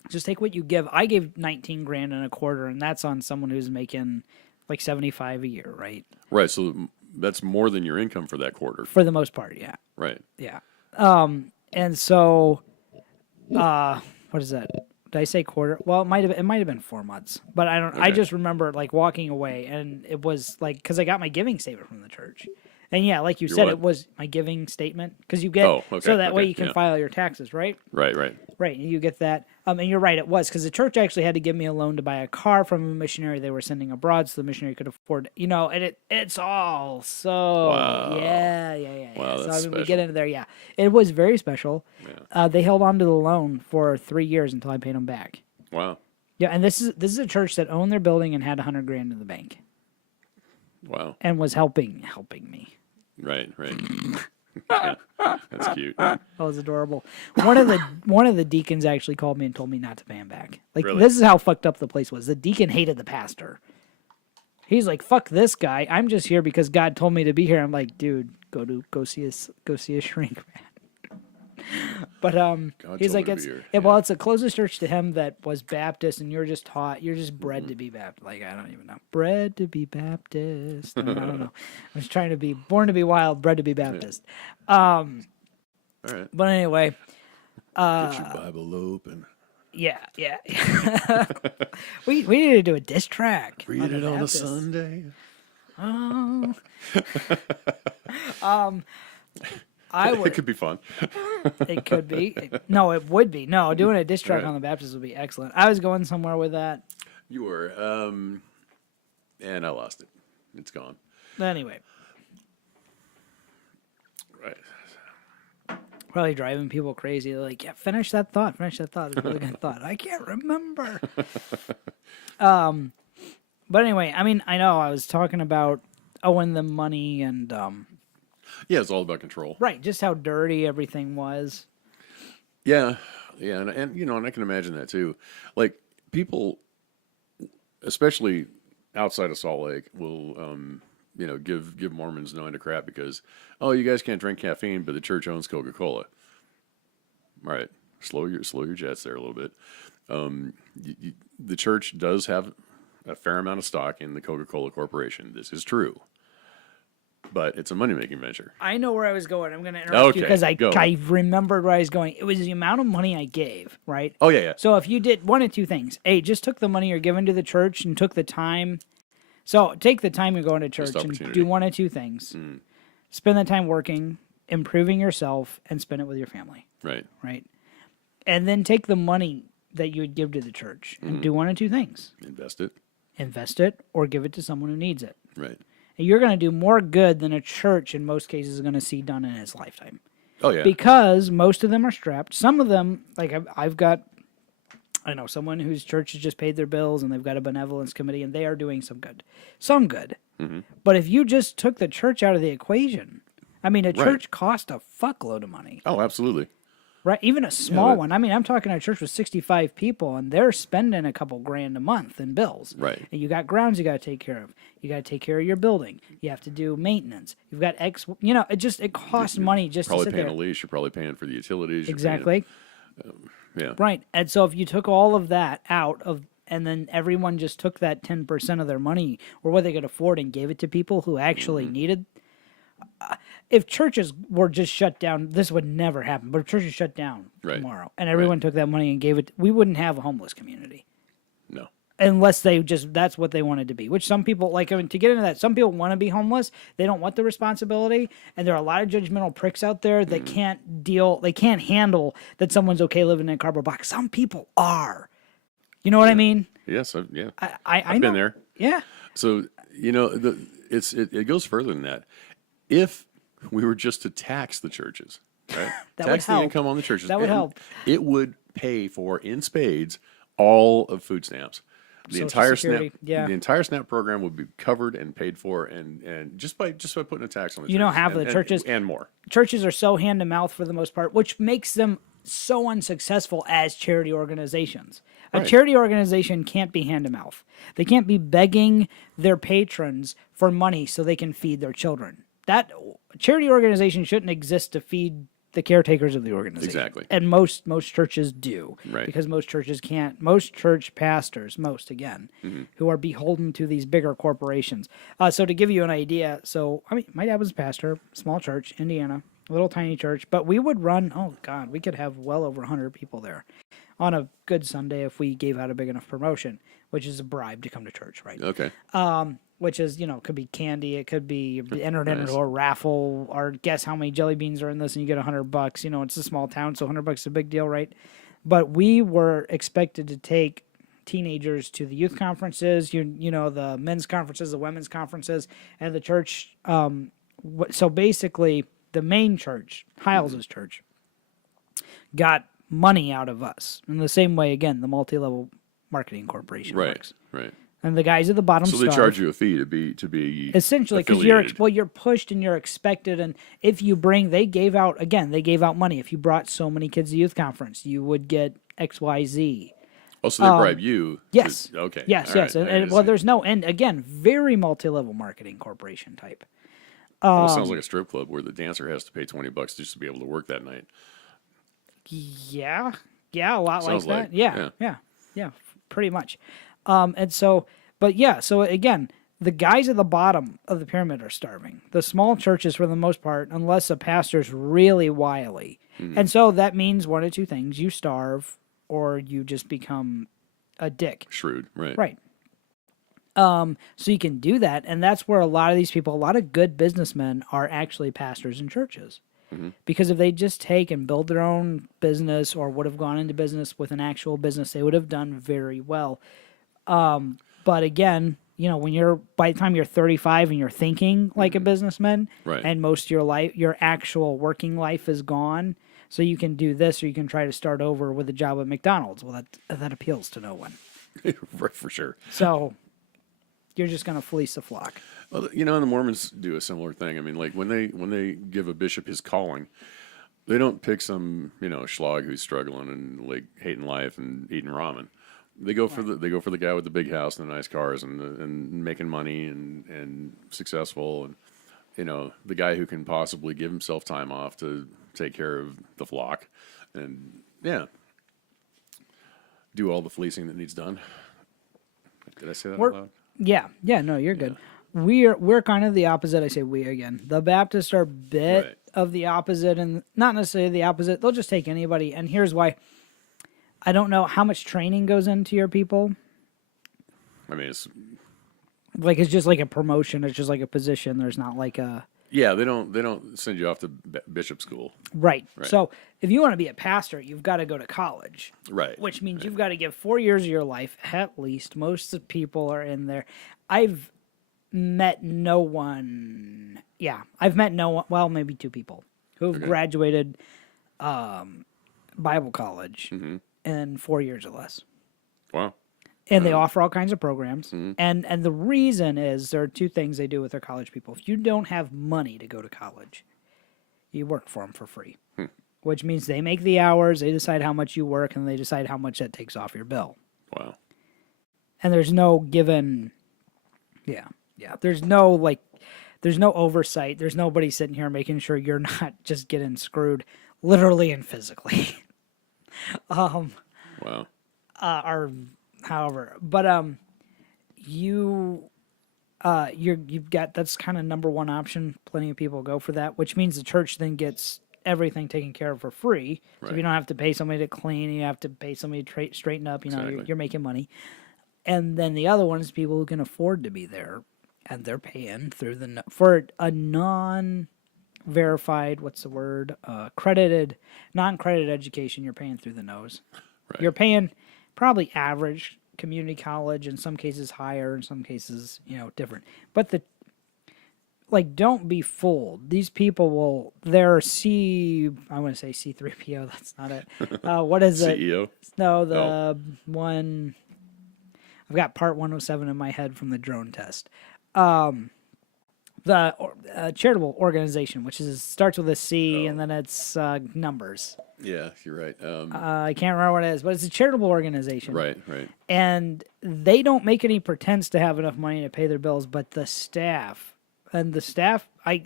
just take what you give. I gave 19 grand and a quarter, and that's on someone who's making like 75 a year, right? Right. So that's more than your income for that quarter. For the most part, yeah. Right. Yeah. And so, what is that? Did I say quarter? Well, it might have been 4 months, but I don't. Okay. I just remember like walking away, and it was like because I got my giving statement from the church, and yeah, like you said, it was my giving statement because you get so that way you can file your taxes, right? Right. You get that, and you're right, it was because the church actually had to give me a loan to buy a car from a missionary they were sending abroad, so the missionary could afford, and it's all so yeah. Wow, so that's we get into there, yeah, it was very special. Yeah. They held on to the loan for 3 years until I paid them back. Wow. Yeah, and this is a church that owned their building and had $100 grand in the bank. Wow. And was helping me. Right. Yeah, that's cute. That was adorable. One of the deacons actually called me and told me not to pay him back. Like really? This is how fucked up the place was. The deacon hated the pastor. He's like, "Fuck this guy. I'm just here because God told me to be here." I'm like, "Dude, go see a shrink, man." But he's like, it's the closest church to him that was Baptist, and you're just bred to be Baptist. Like, I don't even know, bred to be Baptist. I don't know. I was trying to be born to be wild, bred to be Baptist. All right. But anyway, get your Bible open. Yeah. we need to do a diss track. Read it on a Sunday. Oh. It could be fun. It could be. No, it would be. No, doing a diss track on the Baptists would be excellent. I was going somewhere with that. You were. And I lost it. It's gone. Anyway. Right. Probably driving people crazy. They're like, yeah, finish that thought. It's a really good thought. I can't remember. But anyway, I mean, I know I was talking about owing them money and... Yeah, it's all about control. Right, just how dirty everything was. Yeah, Yeah, and you know, and I can imagine that too. Like people, especially outside of Salt Lake, will you know, give Mormons no end of crap because, oh, you guys can't drink caffeine, but the church owns Coca-Cola. Right. Slow your jets there a little bit. The church does have a fair amount of stock in the Coca-Cola Corporation. This is true, but it's a money-making venture. I know where I was going. I'm going to interrupt you because I remembered where I was going. It was the amount of money I gave, right? Oh, yeah. So if you did one of two things, A, just took the money you're giving to the church and took the time. So take the time you're going to church and do one of two things. Spend the time working, improving yourself, and spend it with your family. Right. Right. And then take the money that you would give to the church and do one of two things. Invest it or give it to someone who needs it. Right. And you're going to do more good than a church in most cases is going to see done in its lifetime. Oh, yeah. Because most of them are strapped. Some of them, like I've got, I know someone whose church has just paid their bills and they've got a benevolence committee and they are doing some good. Some good. Mm-hmm. But if you just took the church out of the equation, I mean, a church cost a fuckload of money. Oh, absolutely. Right, even a small one. I mean, I'm talking a church with 65 people, and they're spending a couple grand a month in bills. Right. And you got grounds you got to take care of. You got to take care of your building. You have to do maintenance. You've got you know, it costs money just to sit there. Probably paying a lease. You're probably paying for the utilities. Exactly. Yeah. Right. And so if you took all of that out of, and then everyone just took that 10% of their money or what they could afford and gave it to people who actually needed. If churches were just shut down, this would never happen. But if churches shut down tomorrow and everyone took that money and gave it, we wouldn't have a homeless community. No. Unless they just, that's what they wanted to be. Which some people, like, I mean, to get into that, some people want to be homeless. They don't want the responsibility. And there are a lot of judgmental pricks out there that can't deal, they can't handle that someone's okay living in a cardboard box. Some people are. You know what I mean? Yes, yeah. I've been there. Yeah. So, you know, it goes further than that. If we were just to tax the churches, right? Tax the income on the churches. That would help. It would pay for, in spades, all of food stamps. The entire Security, the entire SNAP program would be covered and paid for, and just by putting a tax on the churches. You know, half of the churches and more. Churches are so hand to mouth for the most part, which makes them so unsuccessful as charity organizations. A charity organization can't be hand to mouth. They can't be begging their patrons for money so they can feed their children. That charity organization shouldn't exist to feed the caretakers of the organization. Exactly. And most churches do. Right. Because most churches can't. Most church pastors, who are beholden to these bigger corporations. So to give you an idea, I mean, my dad was a pastor, small church, Indiana, little tiny church, but we would run, we could have well over 100 people there on a good Sunday if we gave out a big enough promotion, which is a bribe to come to church, right? Okay. Which is, could be candy, it could be entered into a raffle, or guess how many jelly beans are in this and you get $100. It's a small town, so $100 is a big deal, right? But we were expected to take teenagers to the youth conferences, the men's conferences, the women's conferences, and the church. So basically, the main church, Hiles' church, got money out of us. In the same way, again, the multi-level marketing corporation works. Right. And the guys at the bottom they charge you a fee to be essentially, because you're pushed and you're expected, and if you bring, they gave out money. If you brought so many kids to youth conference, you would get XYZ. Oh, so they bribe you? Yes. Okay. Yes. And there's no end. Again, very multi-level marketing corporation type. It sounds like a strip club where the dancer has to pay $20 just to be able to work that night. Yeah, a lot Sounds like that. Yeah, pretty much. So again, the guys at the bottom of the pyramid are starving. The small churches, for the most part, unless a pastor's really wily. And so that means one of two things. You starve or you just become a dick. Shrewd, right. Right. So you can do that, and that's where a lot of these people, a lot of good businessmen are actually pastors in churches. Because if they just take and build their own business or would have gone into business with an actual business, they would have done very well. But again, by the time you're 35 and you're thinking like a businessman, and most of your actual working life is gone, so you can do this or you can try to start over with a job at McDonald's. Well, that appeals to no one. Right, for sure. So you're just going to fleece the flock. Well, and the Mormons do a similar thing. I mean, like when they give a bishop his calling, They don't pick some, schlag who's struggling and like hating life and eating ramen. They go for the guy with the big house and the nice cars and making money and successful, and the guy who can possibly give himself time off to take care of the flock and do all the fleecing that needs done. Did I say that out loud? Yeah, no, you're good. We're kind of the opposite. I say we again. The Baptists are a bit of the opposite, and not necessarily the opposite. They'll just take anybody, and here's why. I don't know how much training goes into your people. I mean, it's just like a promotion. It's just like a position. There's not like a... Yeah, they don't send you off to bishop school. Right. So if you want to be a pastor, you've got to go to college. Right. Which means you've got to give 4 years of your life, at least. Most of the people are in there. I've met no one... Yeah, I've met no one... Well, maybe 2 people who have graduated Bible college in 4 years or less. Wow. And they offer all kinds of programs. And the reason is there are 2 things they do with their college people. If you don't have money to go to college, you work for them for free. Which means they make the hours, they decide how much you work, and they decide how much that takes off your bill. Wow. And there's no given... Yeah. There's no oversight. There's nobody sitting here making sure you're not just getting screwed literally and physically. Wow. Or however, but you've got, that's kind of number one option. Plenty of people go for that, which means the church then gets everything taken care of for free. So you don't have to pay somebody to clean, you have to pay somebody to straighten up. You're making money. And then the other one is people who can afford to be there, and they're paying through for a non-verified, non-credited education. You're paying through the nose. Right. You're paying probably average community college, in some cases higher, in some cases, different. But don't be fooled. These people I want to say C3PO, that's not it. What is it? CEO? No, one, I've got part 107 in my head from the drone test. The charitable organization, which starts with a C, and then it's numbers. Yeah, you're right. I can't remember what it is, but it's a charitable organization. Right. And they don't make any pretense to have enough money to pay their bills, but the staff, I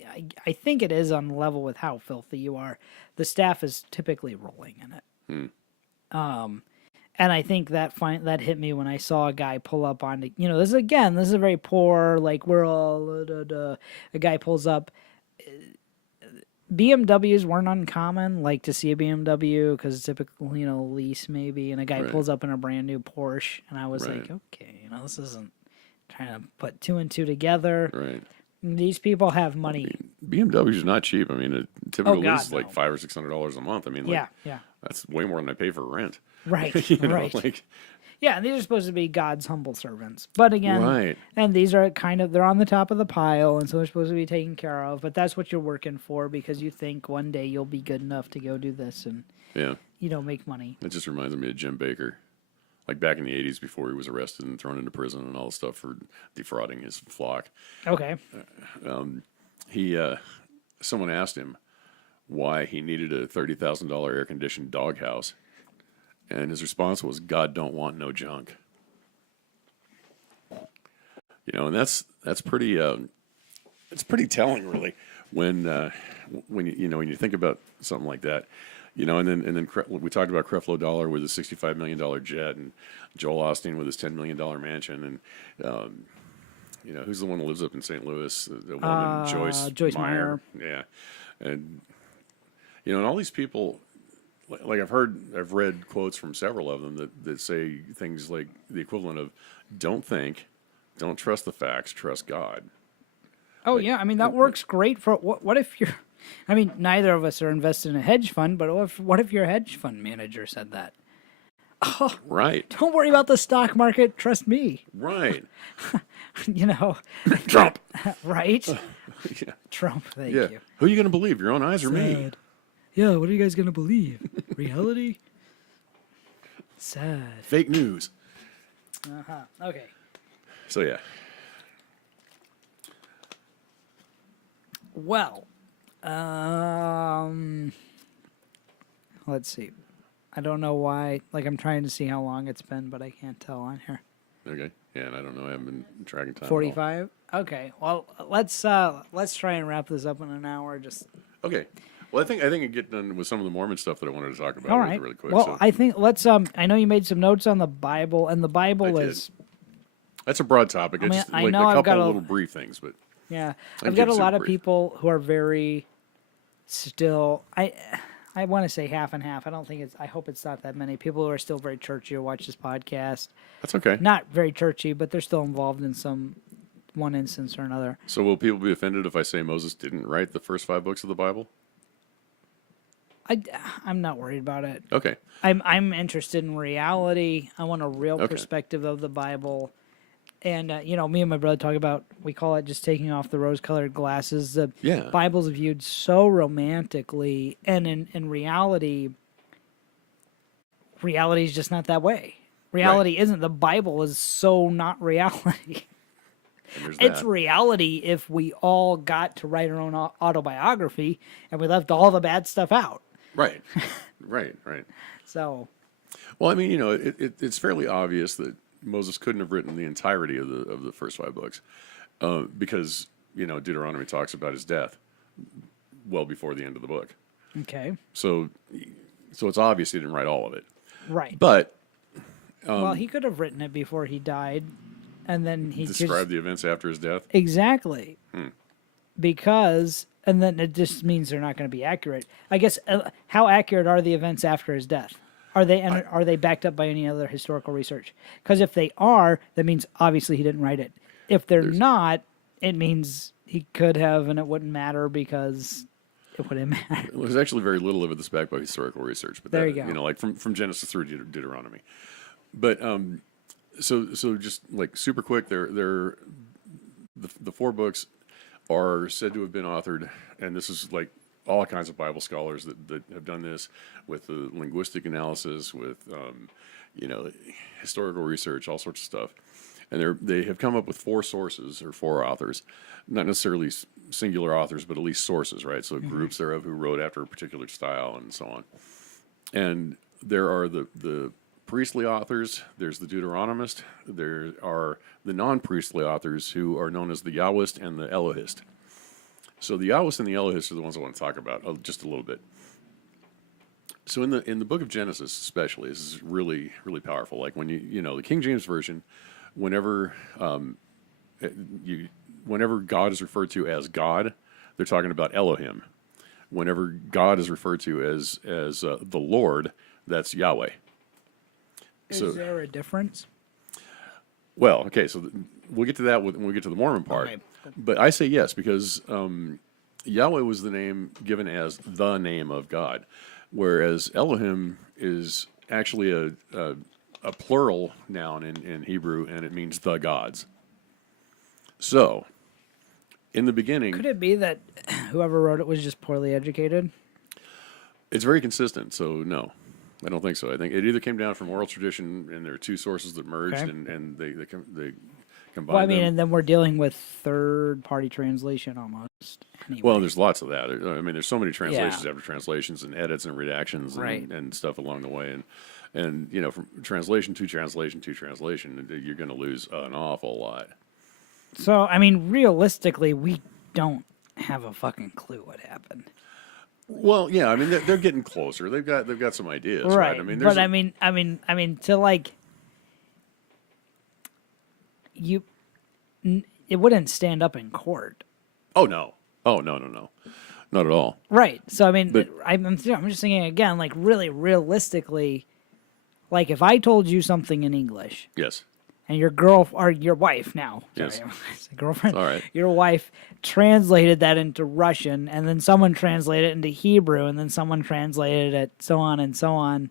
think it is on level with how filthy you are. The staff is typically rolling in it. And I think that hit me when I saw a guy pull up on, this is a very poor, we're all, a guy pulls up. BMWs weren't uncommon, to see a BMW, because it's typically, lease maybe, and a guy pulls up in a brand new Porsche, and I was like, okay, this isn't trying to put 2 and 2 together. Right. These people have money. BMWs are not cheap. I mean, a typical lease is $500 or $600 a month. I mean, yeah. That's way more than I pay for rent. Right, right. Yeah, and these are supposed to be God's humble servants. But again, and these are they're on the top of the pile, and so they're supposed to be taken care of. But that's what you're working for, because you think one day you'll be good enough to go do this and make money. It just reminds me of Jim Baker. Back in the 80s, before he was arrested and thrown into prison and all the stuff for defrauding his flock. Okay. Someone asked him why he needed a $30,000 air-conditioned doghouse. And his response was, "God don't want no junk." And that's pretty it's pretty telling, really, when you think about something like that. And then we talked about Creflo Dollar with his $65 million jet, and Joel Osteen with his $10 million mansion, and who's the one who lives up in St. Louis? The woman, Joyce Meyer. Yeah, and and all these people. I've read quotes from several of them that say things like the equivalent of, "Don't think, don't trust the facts, trust God." Oh yeah, I mean that works great for what if you're. I mean, neither of us are invested in a hedge fund, but what if your hedge fund manager said that? Oh, right. Don't worry about the stock market. Trust me. Right. Trump. Right. Yeah. Trump. Thank you. Who are you going to believe, your own eyes or me? Yeah, what are you guys going to believe? Reality? Sad. Fake news. Okay. So, yeah. Well, Let's see. I don't know why. Like, I'm trying to see how long it's been, but I can't tell on here. Okay. Yeah, and I don't know. I haven't been tracking time. 45. Okay. Well, let's try and wrap this up in an hour. Just Okay. Well, I think I get done with some of the Mormon stuff that I wanted to talk about all right. really quick. Well, so. I think let's. I know you made some notes on the Bible, and the Bible is. That's a broad topic. It's just I like know a I've couple got little brief things, but yeah, I'll I've keep got a it lot super of brief. people who are very still. I want to say half and half. I don't think it's. I hope it's not that many people who are still very churchy or watch this podcast. That's okay. Not very churchy, but they're still involved in one instance or another. So will people be offended if I say Moses didn't write the first 5 books of the Bible? I'm not worried about it. Okay. I'm interested in reality. I want a real Okay. perspective of the Bible. And, me and my brother talk about, we call it just taking off the rose-colored glasses. The Yeah. Bible's viewed so romantically, and in reality is just not that way. Reality isn't. The Bible is so not reality. And there's It's that. reality if we all got to write our own autobiography and we left all the bad stuff out. Right. Right. So, Well, I mean, it's fairly obvious that Moses couldn't have written the entirety of the first 5 books because Deuteronomy talks about his death well before the end of the book. okay. So it's obvious he didn't write all of it. Right. But Well, he could have written it before he died, and then he describe the events after his death. exactly because, and then it just means they're not going to be accurate. I guess how accurate are the events after his death? Are they backed up by any other historical research? Because if they are, that means obviously he didn't write it. If they're not, it means he could have, and it wouldn't matter because it wouldn't matter. There's actually very little of it that's backed by historical research, but There that, you go. like from Genesis through Deuteronomy. But so just like super quick, the 4 books are said to have been authored, and this is like all kinds of Bible scholars that have done this with the linguistic analysis, with historical research, all sorts of stuff, and they have come up with 4 sources or 4 authors, not necessarily singular authors, but at least sources, right? So groups thereof who wrote after a particular style and so on. And there are the priestly authors, there's the Deuteronomist, there are the non-priestly authors who are known as the Yahwist and the Elohist. So the Yahwist and the Elohist are the ones I want to talk about just a little bit. So in the book of Genesis especially, this is really, really powerful. Like when the King James Version, whenever God is referred to as God, they're talking about Elohim. Whenever God is referred to as the Lord, that's Yahweh. Is there a difference? Well, okay, so we'll get to that when we get to the Mormon part. Okay. But I say yes because Yahweh was the name given as the name of God, whereas Elohim is actually a plural noun in Hebrew, and it means the gods. So, in the beginning, Could it be that whoever wrote it was just poorly educated? it's very consistent. So no, I don't think so. I think it either came down from oral tradition, and there are 2 sources that merged, Okay. and they combined Well, I mean, them. and then we're dealing with third-party translation almost. Anyway. Well, there's lots of that. I mean, there's so many translations Yeah. after translations and edits and redactions Right. and stuff along the way. And from translation to translation to translation, you're going to lose an awful lot. So, I mean, realistically, we don't have a fucking clue what happened. Well, yeah, I mean, they're getting closer. They've got some ideas, right? I mean, but there's I mean, to like it wouldn't stand up in court, oh no, not at all. right? So, I mean, But- I'm just thinking again, like really realistically, like if I told you something in English. Yes, And your girl or your wife now, Yes. sorry, I said girlfriend. All right. Your wife translated that into Russian, and then someone translated it into Hebrew, and then someone translated it so on and so on,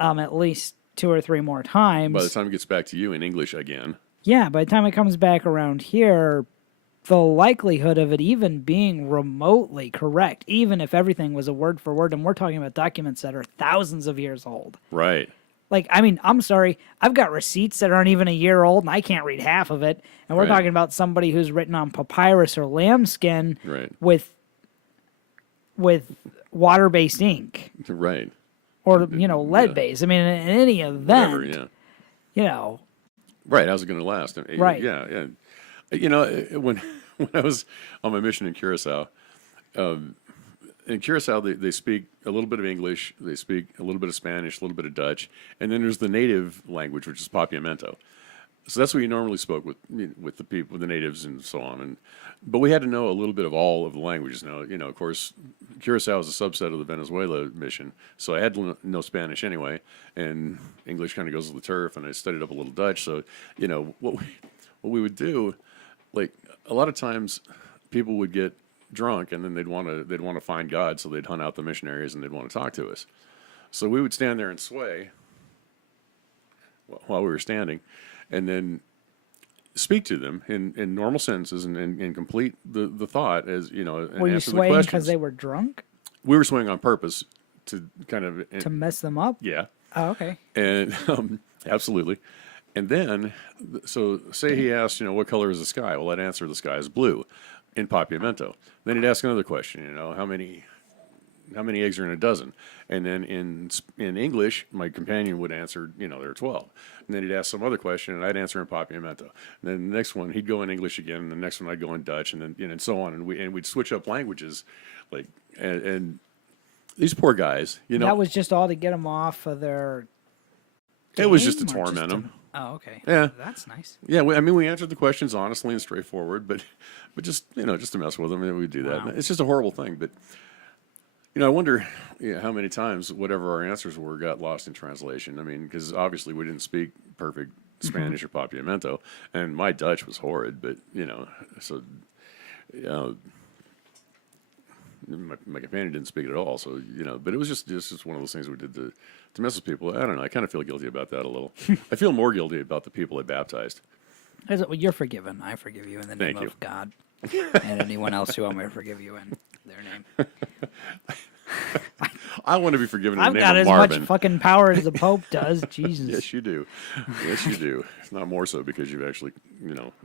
at least 2 or 3 more times. by the time it gets back to you in English again, Yeah, by the time it comes back around here, the likelihood of it even being remotely correct, even if everything was a word for word, and we're talking about documents that are thousands of years old. right? Like, I mean, I'm sorry, I've got receipts that aren't even a year old, and I can't read half of it. And we're Right. talking about somebody who's written on papyrus or lambskin Right. with water-based ink. Right. or lead based. I mean, in any event, whatever, yeah. you know, Right, how's it going to last? Right. Yeah, yeah. When when I was on my mission in Curacao, they speak a little bit of English, they speak a little bit of Spanish, a little bit of Dutch, and then there's the native language, which is Papiamento. So that's what you normally spoke with the people, with the natives, and so on. But we had to know a little bit of all of the languages. Now, of course, Curacao is a subset of the Venezuela mission, so I had to know Spanish anyway, and English kind of goes with the turf. And I studied up a little Dutch. So, what we would do, like a lot of times, people would get drunk, and then they'd want to find God, so they'd hunt out the missionaries, and they'd want to talk to us. So we would stand there and sway while we were standing, and then speak to them in normal sentences and complete the thought as and were you answer the swaying questions. because they were drunk We were swaying on purpose to kind of to mess them up? yeah, Oh, okay. and absolutely. And then, so say he asked, what color is the sky? Well, I'd answer the sky is blue in Papiamento. Then he'd ask another question, how many eggs are in a dozen? And then in English, my companion would answer, there are 12. And then he'd ask some other question, and I'd answer in Papiamento. And then the next one, he'd go in English again, and the next one I'd go in Dutch, and then and so on. And we'd switch up languages, like and these poor guys, That was just all to get them off of their. it was just to game or torment to- them. Oh, okay. Yeah. That's nice. Yeah, we answered the questions honestly and straightforward, but just just to mess with them, we'd do that. Wow. It's just a horrible thing, but I wonder how many times whatever our answers were got lost in translation. I mean, because obviously we didn't speak perfect Spanish or Papiamento, and my Dutch was horrid, but so my companion didn't speak it at all. So but it was just one of those things we did to mess with people. I don't know. I kind of feel guilty about that a little. I feel more guilty about the people I baptized. Well, you're forgiven. I forgive you in the name Thank you. of God and anyone else who I may forgive you in their name. I want to be forgiven in I've the got name as of Marvin. much fucking power as the Pope does. Jesus. Yes, you do. Yes, you do. It's not more so because you've actually,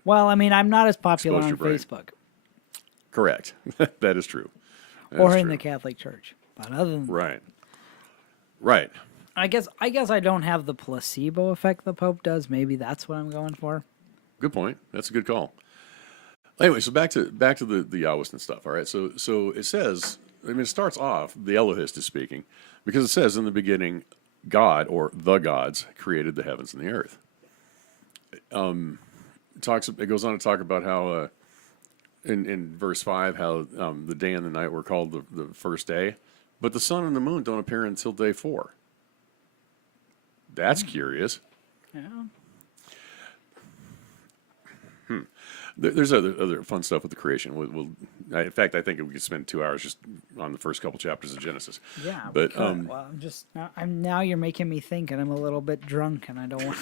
Well, I mean, I'm not as popular Exposed on your brain. Facebook correct. That is true. That or is in true. the Catholic Church. But other than Right. Right. I guess I don't have the placebo effect the Pope does. Maybe that's what I'm going for. Good point. That's a good call. Anyway, so back to the Yahwistan stuff. All right. So it says, it starts off, the Elohist is speaking, because it says in the beginning, God or the gods created the heavens and the earth. It goes on to talk about how in verse 5 how the day and the night were called the first day, but the sun and the moon don't appear until day 4. That's curious. Yeah. There's other fun stuff with the creation. In fact, I think we could spend 2 hours just on the first couple chapters of Genesis. Yeah, but well, now you're making me think, and I'm a little bit drunk, and I don't want.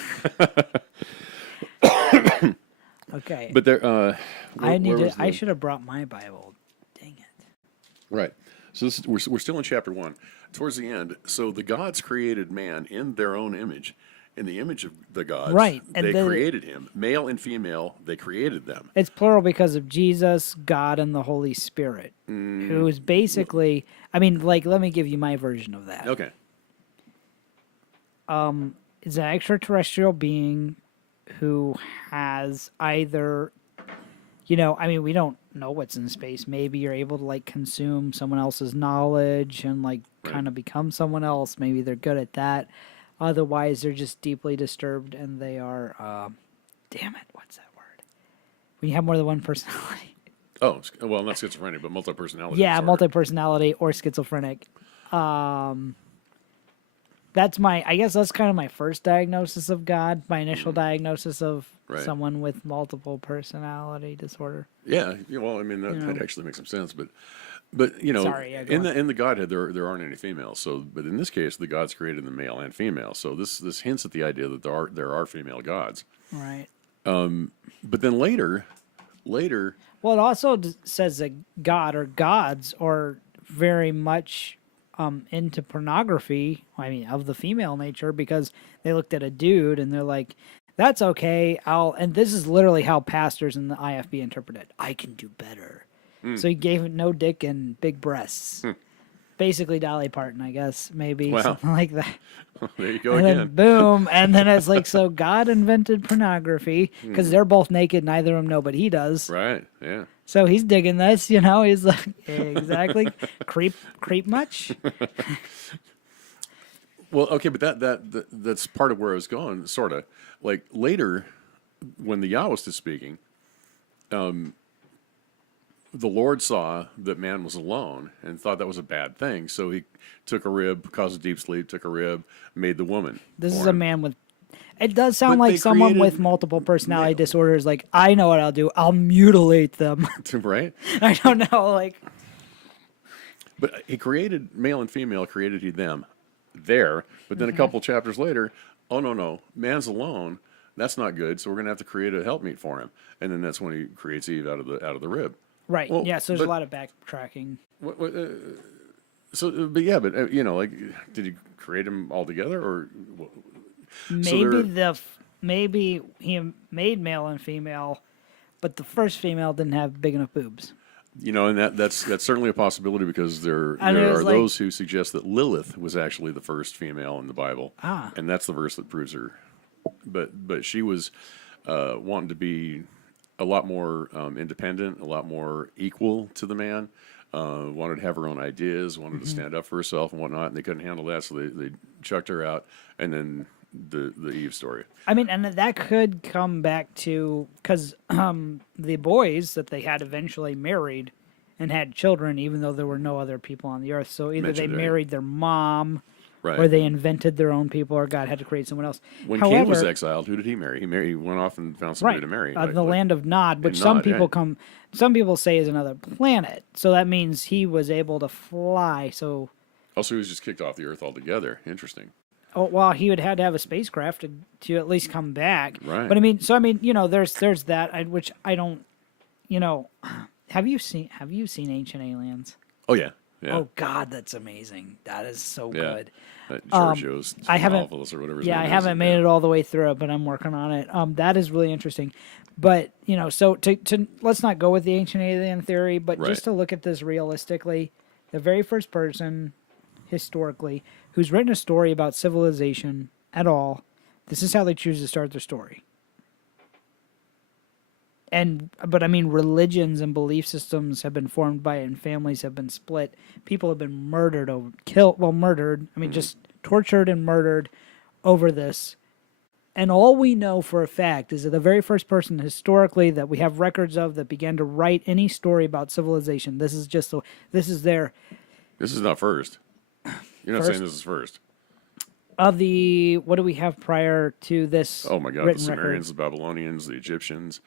Okay. but there, I should have brought my Bible. Dang it. Right. So we're still in chapter 1, towards the end. So the gods created man in their own image. In the image of the gods, Right, and they the- created him. Male and female, they created them. It's plural because of Jesus, God, and the Holy Spirit, who is basically. I mean, like, let me give you my version of that. Okay. It's an extraterrestrial being who has either, I mean, we don't know what's in space. Maybe you're able to like consume someone else's knowledge and like kind of become someone else. Maybe they're good at that. Otherwise, they're just deeply disturbed and they are, damn it, what's that word? When you have more than one personality. Oh, well, not schizophrenic, but multi-personality. Yeah, disorder. multi-personality or schizophrenic. I guess that's kind of my first diagnosis of God, my initial diagnosis of Right. someone with multiple personality disorder. Yeah, well, I mean that actually makes some sense, but Sorry, yeah, go in the Godhead there aren't any females. So, but in this case, the gods created the male and female. So this hints at the idea that there are female gods. Right. But then later, Well, it also says that God or gods are very much into pornography. I mean, of the female nature, because they looked at a dude and they're like, "That's okay. And this is literally how pastors in the IFB interpret it. I can do better." So he gave it no dick and big breasts. basically Dolly Parton, I guess, maybe Wow. something like that. There you go And again. then boom, and then it's like, so God invented pornography because they're both naked, neither of them know, but he does. Right. Yeah. So he's digging this, you know. He's like, exactly, creep much. Well, okay, but that's part of where I was going, sort of. Like later, when the Yahwist is speaking, the Lord saw that man was alone and thought that was a bad thing. So he took a rib, caused a deep sleep, took a rib, made the woman. This for is a him. man with. It does sound But like they someone created with multiple personality male. disorders. Like, I know what I'll do. I'll mutilate them. Right? I don't know. Like, But he created male and female, created he them there. But then a couple chapters later, oh, no, man's alone. That's not good. So we're going to have to create a helpmeet for him. And then that's when he creates Eve out of the rib. right? Well, Yeah. So there's but- a lot of backtracking. So, but yeah, but like, did he create them all together, or Maybe he made male and female, but the first female didn't have big enough boobs. and that's certainly a possibility because there And it was are like- those who suggest that Lilith was actually the first female in the Bible, Ah. and that's the verse that proves her. But she was wanting to be a lot more independent, a lot more equal to the man. Wanted to have her own ideas, wanted to stand up for herself and whatnot, and they couldn't handle that, so they chucked her out. And then the Eve story. I mean, and that could come back to because the boys that they had eventually married and had children, even though there were no other people on the earth. So either they Mentioned, right. married their mom, Right. or they invented their own people, or God had to create someone else. When However, Cain was exiled, who did he marry? He went off and found somebody right, to marry. the land of Nod, which in some Nod, people right. some people say is another planet. So that means he was able to fly. So, Also, he was just kicked off the earth altogether. Interesting. well, he would had to have a spacecraft to at least come back. Right. But I mean, there's that, which I don't, have you seen Ancient Aliens? Oh yeah, yeah, Oh God, that's amazing. That is so yeah. good. Giorgio's I haven't- novels or whatever. his Yeah, I name is. haven't made it all the way through it, but I'm working on it. That is really interesting. But so to let's not go with the ancient alien theory, but Right. just to look at this realistically, the very first person historically who's written a story about civilization at all, this is how they choose to start their story. But I mean, religions and belief systems have been formed by it, and families have been split. People have been murdered murdered. I mean, just tortured and murdered over this. And all we know for a fact is that the very first person historically that we have records of that began to write any story about civilization. This is their This is not first. You're not First? saying this is first. of the what do we have prior to this? Oh my God, the written Sumerians, the Babylonians, the Egyptians.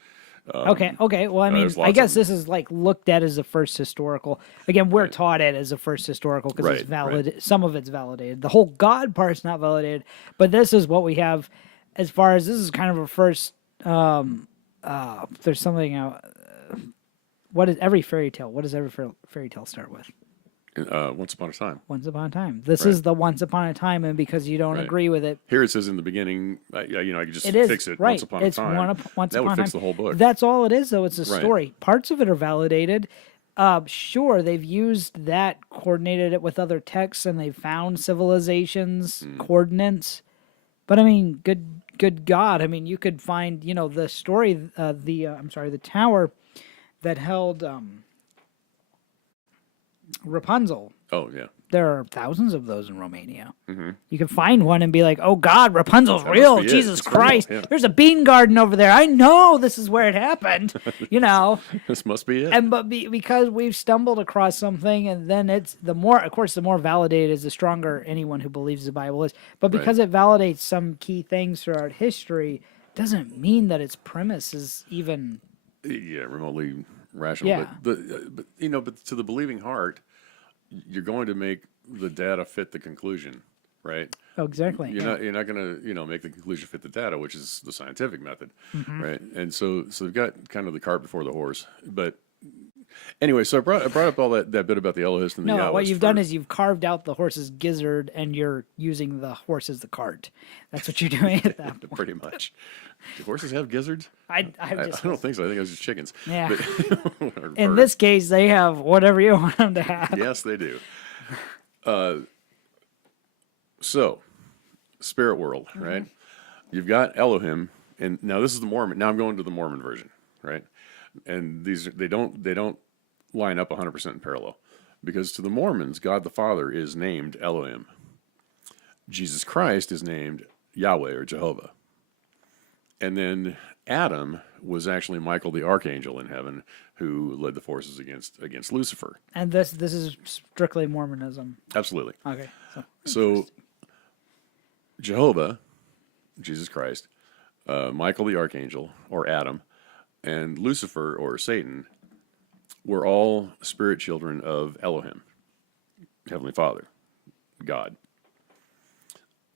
Okay. Well, I mean, there's I lots guess of this is like looked at as the first historical. Again, we're Right. taught it as the first historical because it's Right, valid. Some of it's validated. The whole God part's not validated, but this is what we have. As far as this is kind of a first. There's something out. What is every fairy tale? What does every fairy tale start with? Once upon a time. Once upon a time. This Right. is the once upon a time, and because you don't Right. agree with it, Here it says in the beginning. I could just it is fix it. right. Once upon It's a time. once that upon would a fix time. the whole book. That's all it is, though. It's a Right. story. Parts of it are validated. Sure, they've used that, coordinated it with other texts, and they found civilizations coordinates. But I mean, good God! I mean, you could find the story, the tower that held Rapunzel. Oh yeah. There are thousands of those in Romania. You can find one and be like, "Oh God, Rapunzel's real! be it. Jesus It's real, Christ! yeah. There's a bean garden over there. I know this is where it happened." This must be it. And because we've stumbled across something, and then it's the more validated is, the stronger anyone who believes the Bible is. But because it validates some key things throughout history, doesn't mean that its premise is even. Yeah, remotely rational. Yeah. But to the believing heart, you're going to make the data fit the conclusion, right? Oh, exactly. You're not going to make the conclusion fit the data, which is the scientific method, Mm-hmm. right? And so we've got kind of the cart before the horse. But anyway, so I brought up all that bit about the Elohist and the No, Yahwist what you've done for- is you've carved out the horse's gizzard, and you're using the horse as the cart. That's what you're doing at that point. pretty much. Do horses have gizzards? I I don't think so. I think it was just chickens. Yeah. But- or In birds. this case, they have whatever you want them to have. Yes, they do. So, spirit world, right? You've got Elohim, and now this is the Mormon. Now I'm going to the Mormon version, right? And they don't line up 100% in parallel, because to the Mormons, God the Father is named Elohim. Jesus Christ is named Yahweh or Jehovah. And then Adam was actually Michael the archangel in heaven, who led the forces against Lucifer. And this is strictly Mormonism. Absolutely. Okay. So Jehovah, Jesus Christ, Michael the archangel, or Adam, and Lucifer, or Satan, were all spirit children of Elohim, Heavenly Father, God.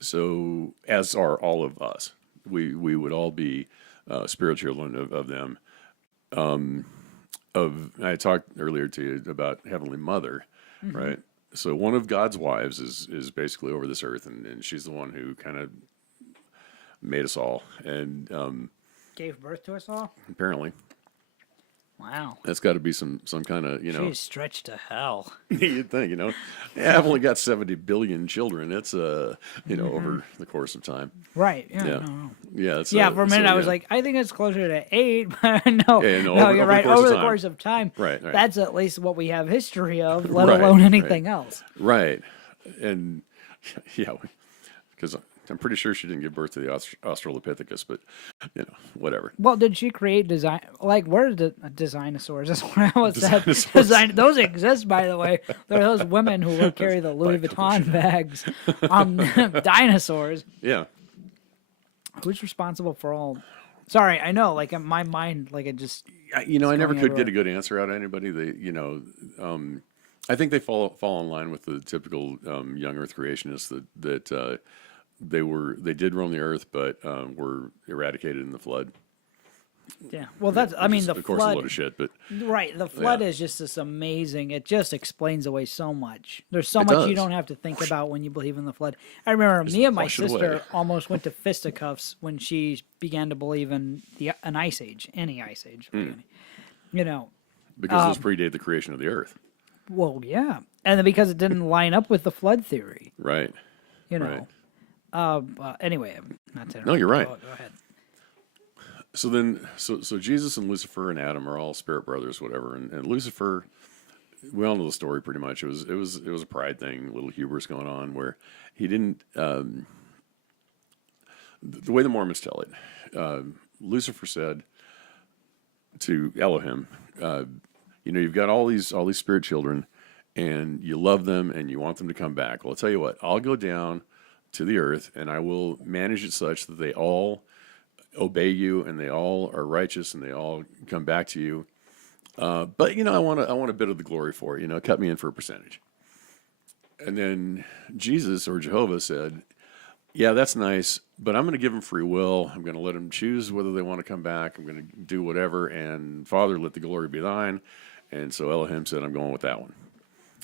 So, as are all of us. We would all be spirit children of them. I talked earlier to you about Heavenly Mother, right? So one of God's wives is basically over this earth, and she's the one who kind of made us all, and Gave birth to us all? apparently Wow. that's got to be some kind of, She's stretched to hell. you'd think, yeah, I've only got 70 billion children. It's over the course of time. Right. Yeah. Yeah. No. Yeah. Yeah, for a minute I was like, I think it's closer to 8, but no. Yeah, no, no, over you're the right. course of Over the time. course of time. Right. That's at least what we have history of, let Right, alone anything else. Right. And yeah, because I'm pretty sure she didn't give birth to the Australopithecus, but whatever. Well, did she create design? Like, where are the dinosaurs? That's what I was said. Dinosaurs. Those exist, by the way. There are those women who would carry the Louis Vuitton bags. Dinosaurs. Yeah. Who's responsible for all? Sorry, I know. Like in my mind, like it just. I never could everywhere. get a good answer out of anybody. I think they fall in line with the typical young Earth creationists that they did roam the Earth, but were eradicated in the flood. Yeah. Well, that's. I Which mean, is, the of course, flood. a load of shit, but Right. The flood Yeah. is just this amazing. It just explains away so much. There's so It much you does. don't have to think about when you believe in the flood. I remember me and my flush it sister away. almost went to fisticuffs when she began to believe in an ice age, any ice age. because those predate the creation of the Earth. Well, yeah. And then because it didn't line up with the flood theory, Right. Anyway, not to No, you're right. Go ahead. So then, so Jesus and Lucifer and Adam are all spirit brothers, whatever. And Lucifer, we all know the story pretty much. It was a pride thing, a little hubris going on, where he didn't. The way the Mormons tell it, Lucifer said to Elohim, you've got all these spirit children, and you love them, and you want them to come back. Well, I'll tell you what. I'll go down to the earth, and I will manage it such that they all obey you, and they all are righteous, and they all come back to you. But I want a bit of the glory for it. Cut me in for a percentage. And then Jesus or Jehovah said, "Yeah, that's nice, but I'm going to give them free will. I'm going to let them choose whether they want to come back. I'm going to do whatever. And Father, let the glory be thine." And so Elohim said, "I'm going with that one."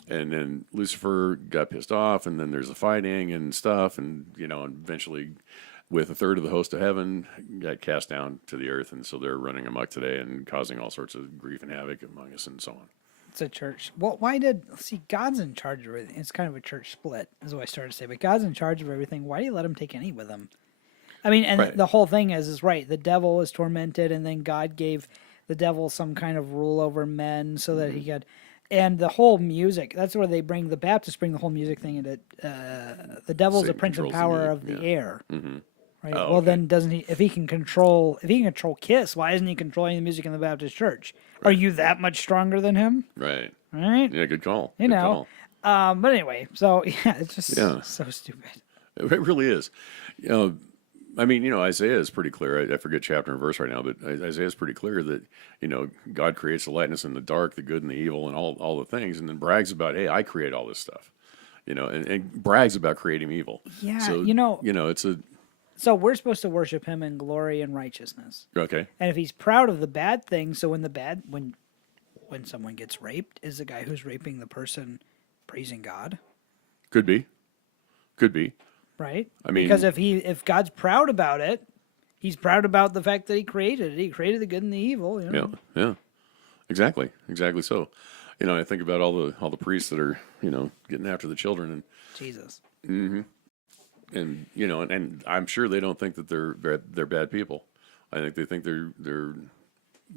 And then Lucifer got pissed off, and then there's the fighting and stuff, and eventually, with a third of the host of heaven, got cast down to the earth, and so they're running amok today and causing all sorts of grief and havoc among us, and so on. It's a church. Well, God's in charge of everything. It's kind of a church split, is what I started to say. But God's in charge of everything. Why do you let him take any with him? I mean, and Right. the whole thing is right. The devil was tormented, and then God gave the devil some kind of rule over men so that he could. And the whole music, that's where the Baptists bring the whole music thing into the devil's a Satan prince and controls the power music, of the yeah. air. Right. Oh, Well, okay. then doesn't he? If he can control Kiss, why isn't he controlling the music in the Baptist church? Are you that much stronger than him? Right. Right. Yeah, good call. You Good know. call. But anyway, so yeah, it's just Yeah. so stupid. It really is. Isaiah is pretty clear. I forget chapter and verse right now, but Isaiah is pretty clear that, God creates the lightness and the dark, the good and the evil, and all the things, and then brags about, hey, I create all this stuff, and brags about creating evil. Yeah, So, it's a, So we're supposed to worship him in glory and righteousness. okay. And if he's proud of the bad thing, so when someone gets raped, is the guy who's raping the person praising God? Could be. Right? I mean- because if God's proud about it, he's proud about the fact that he created it. He created the good and the evil. Yeah. Exactly so. I think about all the priests that are, getting after the children, Jesus. and and I'm sure they don't think that they're bad people. I think they think they're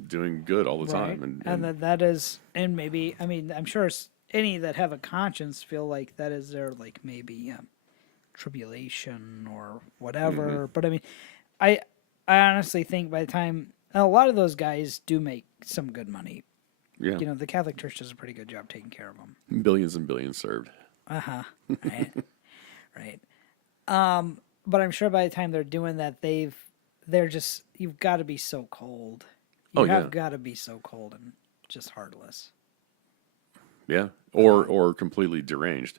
doing good all the Right. time, And that is, and maybe, I mean, I'm sure any that have a conscience feel like that is their, like, maybe tribulation or whatever. But I mean, I honestly think by the time, a lot of those guys do make some good money. yeah, The Catholic Church does a pretty good job taking care of them. billions and billions served. Uh-huh. Right. Right. But I'm sure by the time they're doing that, they're just, you've got to be so cold. You have got to be so cold and just heartless. Yeah, or completely deranged.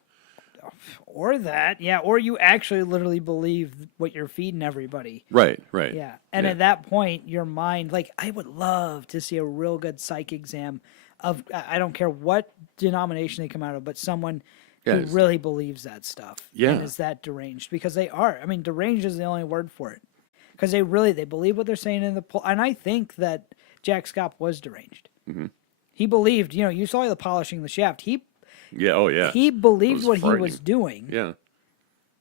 Or that, yeah, or you actually literally believe what you're feeding everybody. Right. Yeah. And at that point, your mind, like, I would love to see a real good psych exam of, I don't care what denomination they come out of, but someone who really believes that stuff. Yeah. And is that deranged? Because they are. I mean, deranged is the only word for it. Because they believe what they're saying in the poll. And I think that Jack Scott was deranged. Mm-hmm. He believed, you saw the polishing the shaft. He believed what he was doing. Yeah.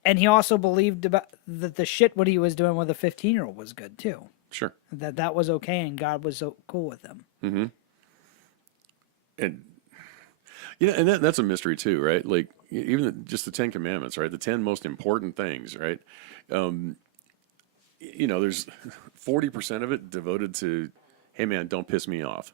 And he also believed about that the shit what he was doing with a 15-year-old was good too. Sure. That was okay, and God was so cool with him. Mm-hmm. And and that's a mystery too, right? Like even just the 10 Commandments, right? The 10 most important things, right? There's 40% of it devoted to, hey man, don't piss me off.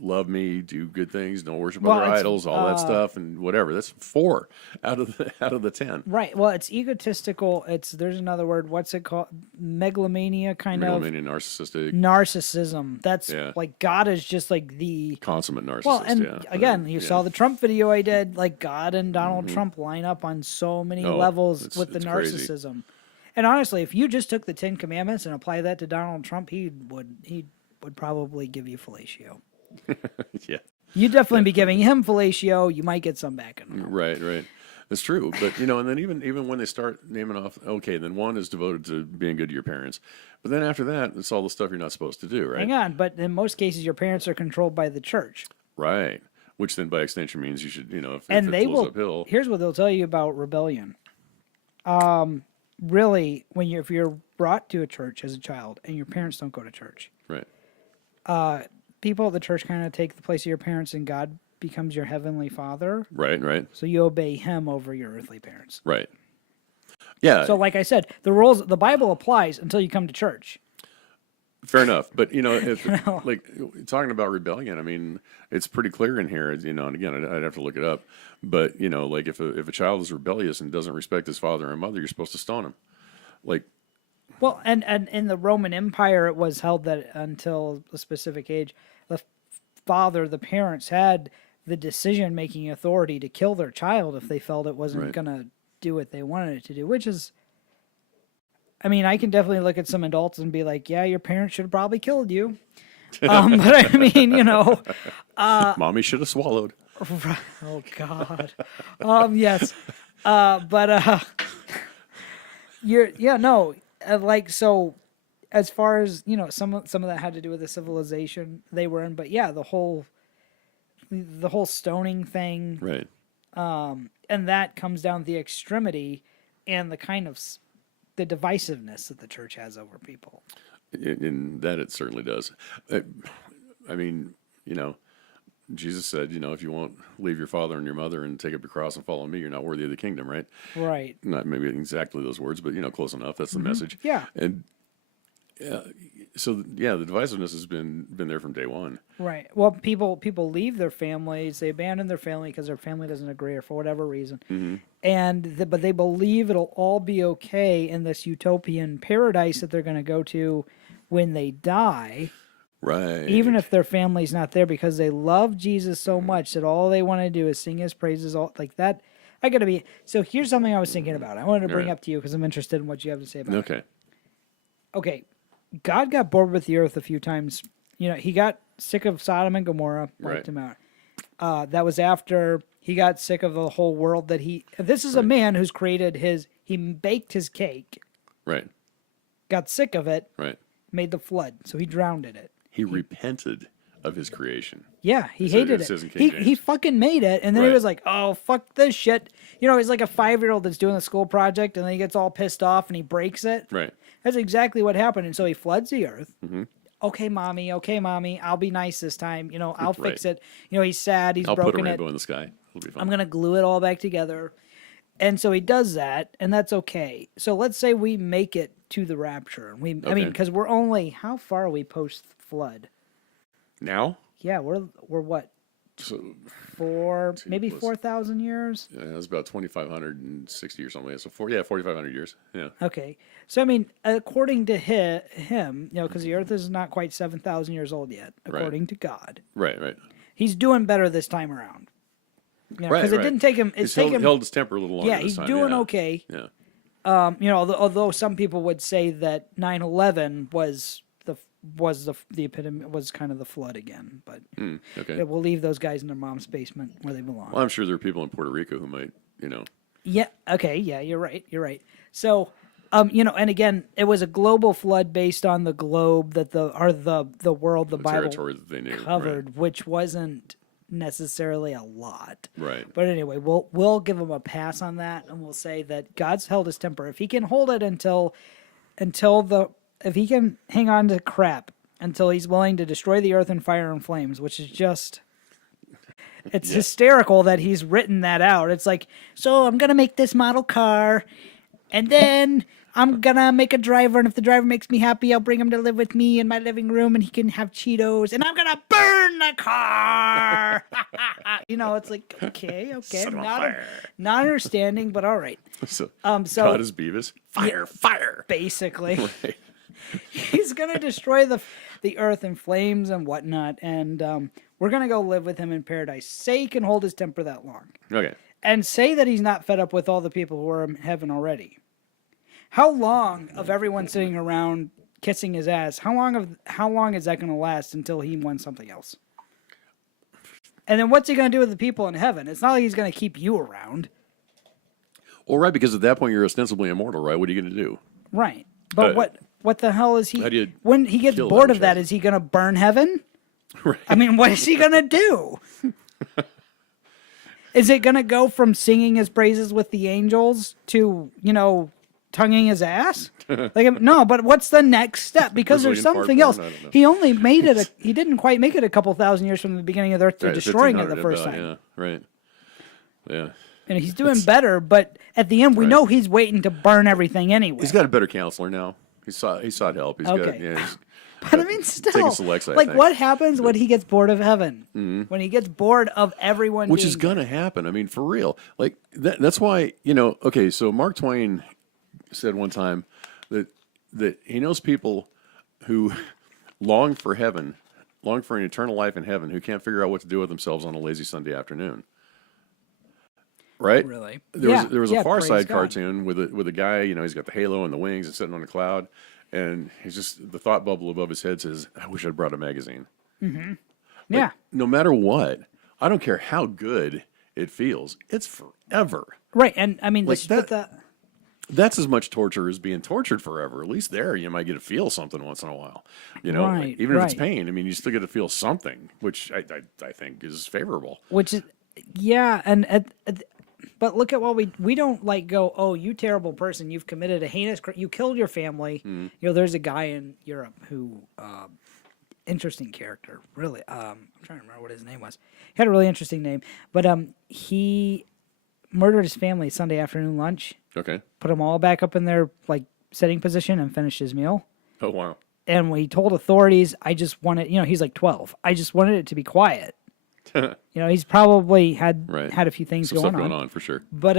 Love me, do good things, don't worship other idols, all that stuff, and whatever. That's 4 out of the 10. Right. Well, it's egotistical. There's another word. What's it called? Megalomania, narcissistic. Narcissism. That's like God is just like the consummate narcissist. Well, and again, you saw the Trump video I did. Like God and Donald Trump line up on so many levels with the narcissism. Crazy. And honestly, if you just took the 10 Commandments and apply that to Donald Trump, he would probably give you fellatio. Yeah. You'd definitely be giving him fellatio. You might get some back. Right. That's true. But, and then even when they start naming off, okay, then 1 is devoted to being good to your parents. But then after that, it's all the stuff you're not supposed to do, right? Hang on. But in most cases, your parents are controlled by the church. Right. Which then by extension means you should, if and it they flows will, uphill. Here's what they'll tell you about rebellion. Really, if you're brought to a church as a child and your parents don't go to church. Right. People at the church kind of take the place of your parents, and God becomes your heavenly father. Right. So you obey him over your earthly parents. Right. Yeah. So like I said, the Bible applies until you come to church. Fair enough. But, if like talking about rebellion, I mean, it's pretty clear in here, and again, I'd have to look it up. But, like if a child is rebellious and doesn't respect his father and mother, you're supposed to stone him. Like, well, and in the Roman Empire, it was held that until a specific age, the parents had the decision-making authority to kill their child if they felt it wasn't going to do what they wanted it to do, which is, I mean, I can definitely look at some adults and be like, yeah, your parents should have probably killed you. But I mean, mommy should have swallowed. Oh, God. Yes. Like, so as far as, some of that had to do with the civilization they were in, but yeah, the whole stoning thing. Right. And that comes down to the extremity and the kind of the divisiveness that the church has over people. In that it certainly does. I mean, Jesus said, if you won't leave your father and your mother and take up your cross and follow me, you're not worthy of the kingdom, right? Right. Not maybe exactly those words, but, close enough. That's the message. Yeah. And so, the divisiveness has been there from day one. Right. Well, people leave their families, they abandon their family because their family doesn't agree or for whatever reason. Mm-hmm. But they believe it'll all be okay in this utopian paradise that they're going to go to when they die. Right. Even if their family's not there, because they love Jesus so much that all they want to do is sing his praises, all like that. So here's something I was thinking about. I wanted to bring up to you because I'm interested in what you have to say about it. Okay. God got bored with the earth a few times. He got sick of Sodom and Gomorrah, wiped him out. That was after he got sick of the whole world this is a man who's he baked his cake. Right. Got sick of it. Right. Made the flood. So he drowned in it. He repented of his creation. Yeah, he It hated says in it. King He James. fucking made it, and then he Right. was like, "Oh, fuck this shit." You know, he's like a 5-year-old that's doing a school project, and then he gets all pissed off and he breaks it. Right. That's exactly what happened, and so he floods the earth. Mm-hmm. Okay, mommy, I'll be nice this time. You know, I'll fix Right. it. You know, he's sad, he's I'll put a broken it. rainbow in the sky. It'll be fun. I'm gonna glue it all back together. And so he does that, and that's okay. So let's say we make it to the rapture. I mean, Okay. because we're only how far are we post flood? Now? Yeah, we're what, So, maybe plus- 4,000 years. yeah, it was about 2,560 or something. So 4,500 years. Yeah. Okay, so I mean, according to him, you know, because the Earth is not quite 7,000 years old yet, Right. according to God, Right. Right. he's doing better this time around. You know, Right. because it didn't take him. It's He's taken. held his temper a little longer. Yeah, this he's time. doing Yeah. okay. Yeah. You know, although some people would say that 9/11 was the epitome, was kind of the flood again, but Okay. yeah, we'll leave those guys in their mom's basement where they belong. Well, I'm sure there are people in Puerto Rico who might, Yeah. Okay. Yeah, you're right. You're right. So, you know, and again, it was a global flood based on the globe that the world the Bible territory that they knew. covered, which wasn't necessarily a lot. Right. But anyway, we'll give him a pass on that, and we'll say that God's held his temper. If he can hold it if he can hang on to crap until he's willing to destroy the earth in fire and flames, which is just. It's hysterical that he's written that out. It's like, so I'm going to make this model car, and then I'm going to make a driver, and if the driver makes me happy, I'll bring him to live with me in my living room, and he can have Cheetos, and I'm going to burn the car. You know, it's like, okay. Set him on fire. Not understanding, but all right. So, So God is Beavis. Fire. basically, Right. he's going to destroy the earth in flames and whatnot, and we're going to go live with him in paradise. Say he can hold his temper that long. Okay. And say that he's not fed up with all the people who are in heaven already. How long of everyone sitting around kissing his ass, how long is that going to last until he wants something else? And then what's he going to do with the people in heaven? It's not like he's going to keep you around. Well, right, because at that point you're ostensibly immortal, right? What are you going to do? Right. But what the hell is he... How do you when he gets kill bored that of that, child? is he going to burn heaven? Right. I mean, what is he going to do? Is it going to go from singing his praises with the angels to, you know, tonguing his ass? Like, no, but what's the next step? Because there's Brazilian something fart else. porn? I don't know. He only made it, he didn't quite make it a couple thousand years from the beginning of the earth to Right, destroying it the 1500 first about, time. Yeah, right. Yeah. And he's doing better, but at the end, we know he's waiting to burn everything anyway. He's got a better counselor now. He sought help. He's Okay. got, he's But I mean, still, taking selects, I like, think. what happens when he gets bored of heaven? When he gets bored of everyone, Which being is going to happen. I mean, for real. Like, that's why, okay, so Mark Twain said one time that he knows people who long for heaven, long for an eternal life in heaven, who can't figure out what to do with themselves on a lazy Sunday afternoon. Right? Really? There was a Far praise Side God. cartoon with a guy, he's got the halo and the wings and sitting on a cloud, and he's just, the thought bubble above his head says, I wish I'd brought a magazine. Yeah. No matter what, I don't care how good it feels, it's forever. Right. And I mean, Like That's as much torture as being tortured forever. At least there, you might get to feel something once in a while. Right, even if it's right. pain, I mean, you still get to feel something, which I think is favorable. which is, yeah. But look at what we don't like go, oh, you terrible person. You've committed a heinous crime. You killed your family. You know, there's a guy in Europe who, interesting character, really. I'm trying to remember what his name was. He had a really interesting name, but he murdered his family Sunday afternoon lunch, Okay. put them all back up in their like sitting position and finished his meal. Oh, wow. And when he told authorities, I just wanted, he's like 12. I just wanted it to be quiet. He's probably had a few things Some going stuff on. going on for sure. But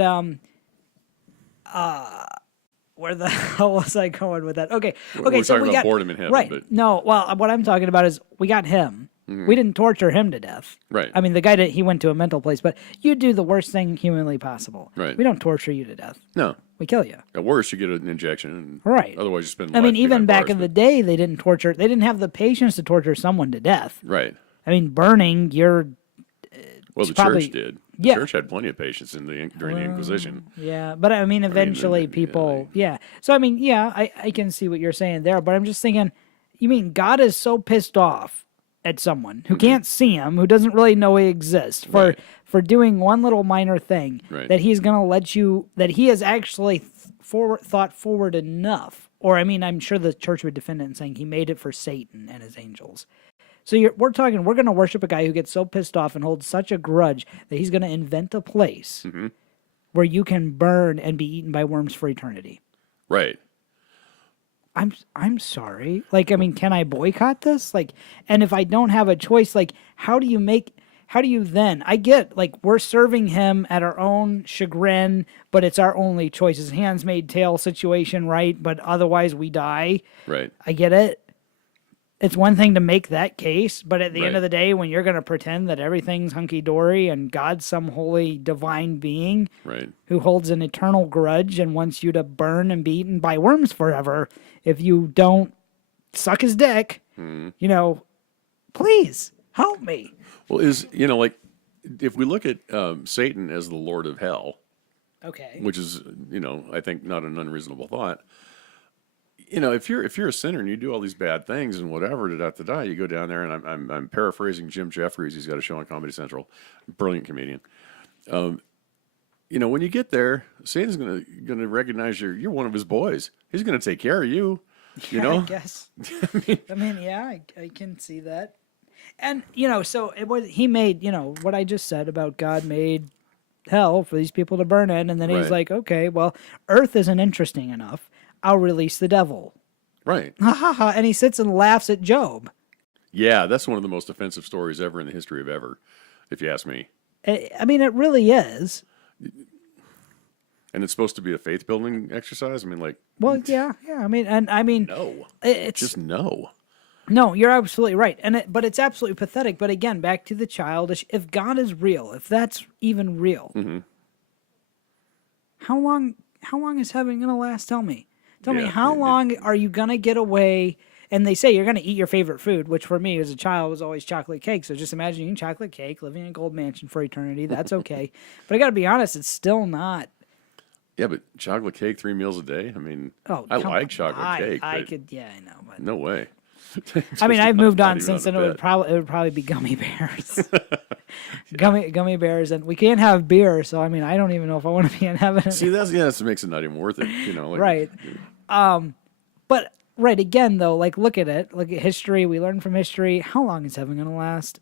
where the hell was I going with that? Okay, We're so talking we about got boredom in heaven, right. but- No, well, what I'm talking about is we got him. We didn't torture him to death. Right. I mean, the guy he went to a mental place, but you do the worst thing humanly possible. Right. We don't torture you to death. No. We kill you. At worst, you get an injection. And Right. Otherwise, you spend I mean, life even behind back bars, in the but- day, they didn't torture. They didn't have the patience to torture someone to death. Right. I mean, burning, Well, It's the probably- church did. yeah. The church had plenty of patience during the Inquisition. yeah. But I mean, eventually people, yeah. So, I mean, yeah, I can see what you're saying there, but I'm just thinking, you mean God is so pissed off at someone who can't see him, who doesn't really know he exists, for doing one little minor thing, that he's going to let you, that he has actually thought forward enough. Or, I mean, I'm sure the church would defend it in saying he made it for Satan and his angels. So we're talking, we're going to worship a guy who gets so pissed off and holds such a grudge that he's going to invent a place where you can burn and be eaten by worms for eternity. Right. I'm sorry. Like, I mean, can I boycott this? Like, and if I don't have a choice, like, how do you then? I get, like, we're serving him at our own chagrin, but it's our only choice. It's a hands made tail situation, right? But otherwise we die. Right. I get it. It's one thing to make that case, but at the end of the day, when you're going to pretend that everything's hunky-dory and God's some holy divine being who holds an eternal grudge and wants you to burn and be eaten by worms forever if you don't suck his dick, you know, please help me. Well, like, if we look at Satan as the Lord of Hell, which is, I think not an unreasonable thought. If you're a sinner and you do all these bad things and whatever, you go down there, and I'm paraphrasing Jim Jeffries. He's got a show on Comedy Central, brilliant comedian. When you get there, Satan's gonna recognize you're one of his boys. He's gonna take care of you. I guess. I mean, yeah, I can see that. And so he made what I just said about God made hell for these people to burn in, and then he's like, okay, well, Earth isn't interesting enough. I'll release the devil. Right. Ha ha ha. And he sits and laughs at Job. Yeah, that's one of the most offensive stories ever in the history of ever, if you ask me. I mean, it really is. And it's supposed to be a faith-building exercise? I mean, like... Well, yeah. I mean... No. It's... Just no. No, you're absolutely right. But it's absolutely pathetic. But again, back to the childish. If God is real, if that's even real, how long is heaven going to last? Tell me. Tell me, how long are you going to get away? And they say you're going to eat your favorite food, which for me as a child was always chocolate cake. So just imagine eating chocolate cake, living in a gold mansion for eternity. That's okay. But I got to be honest, it's still not. Yeah, but chocolate cake 3 meals a day? I mean, I like chocolate cake. I know. But no way. I mean, I've moved on since then. It would probably be gummy bears. gummy bears, and we can't have beer, so I mean, I don't even know if I want to be in heaven. See, that makes it not even worth it, right. But again though, like look at it, look at history. We learn from history. How long is heaven going to last?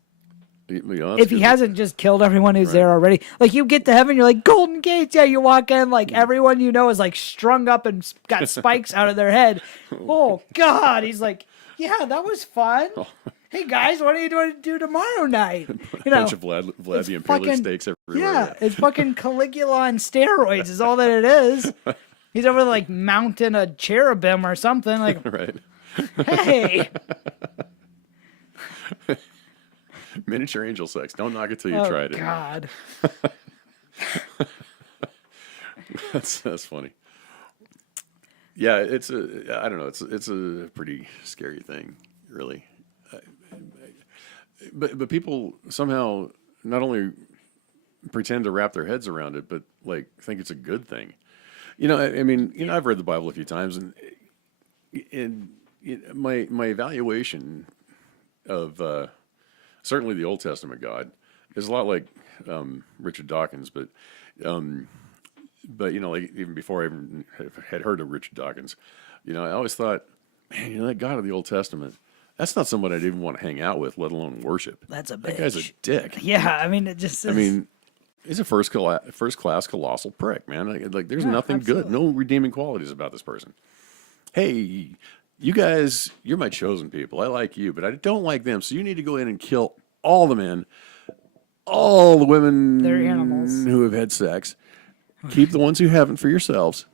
If he hasn't just killed everyone who's there already, like you get to heaven, you're like golden gates. Yeah, you walk in, like everyone you know is like strung up and got spikes out of their head. Oh God, he's like, yeah, that was fun. Hey guys, what are you doing to do tomorrow night? Bunch of Vlad the Impaler steaks everywhere. Yeah, it's fucking Caligula on steroids is all that it is. He's over there, like mounting a cherubim or something. Like, right. Hey. Miniature angel sex. Don't knock it till you tried it. God. That's funny. Yeah, I don't know. It's a pretty scary thing, really. But people somehow not only pretend to wrap their heads around it, but like think it's a good thing. I mean, I've read the Bible a few times, and my evaluation of certainly the Old Testament God is a lot like Richard Dawkins, but like even before I even had heard of Richard Dawkins, I always thought, man, that God of the Old Testament, that's not someone I'd even want to hang out with, let alone worship. That's a bitch. That guy's a dick. Yeah, I mean, it just is. I mean, he's a first class colossal prick, man. Like there's nothing good, no redeeming qualities about this person. Hey, you guys, you're my chosen people. I like you, but I don't like them. So you need to go in and kill all the men, all the women, they're animals who have had sex. Keep the ones who haven't for yourselves,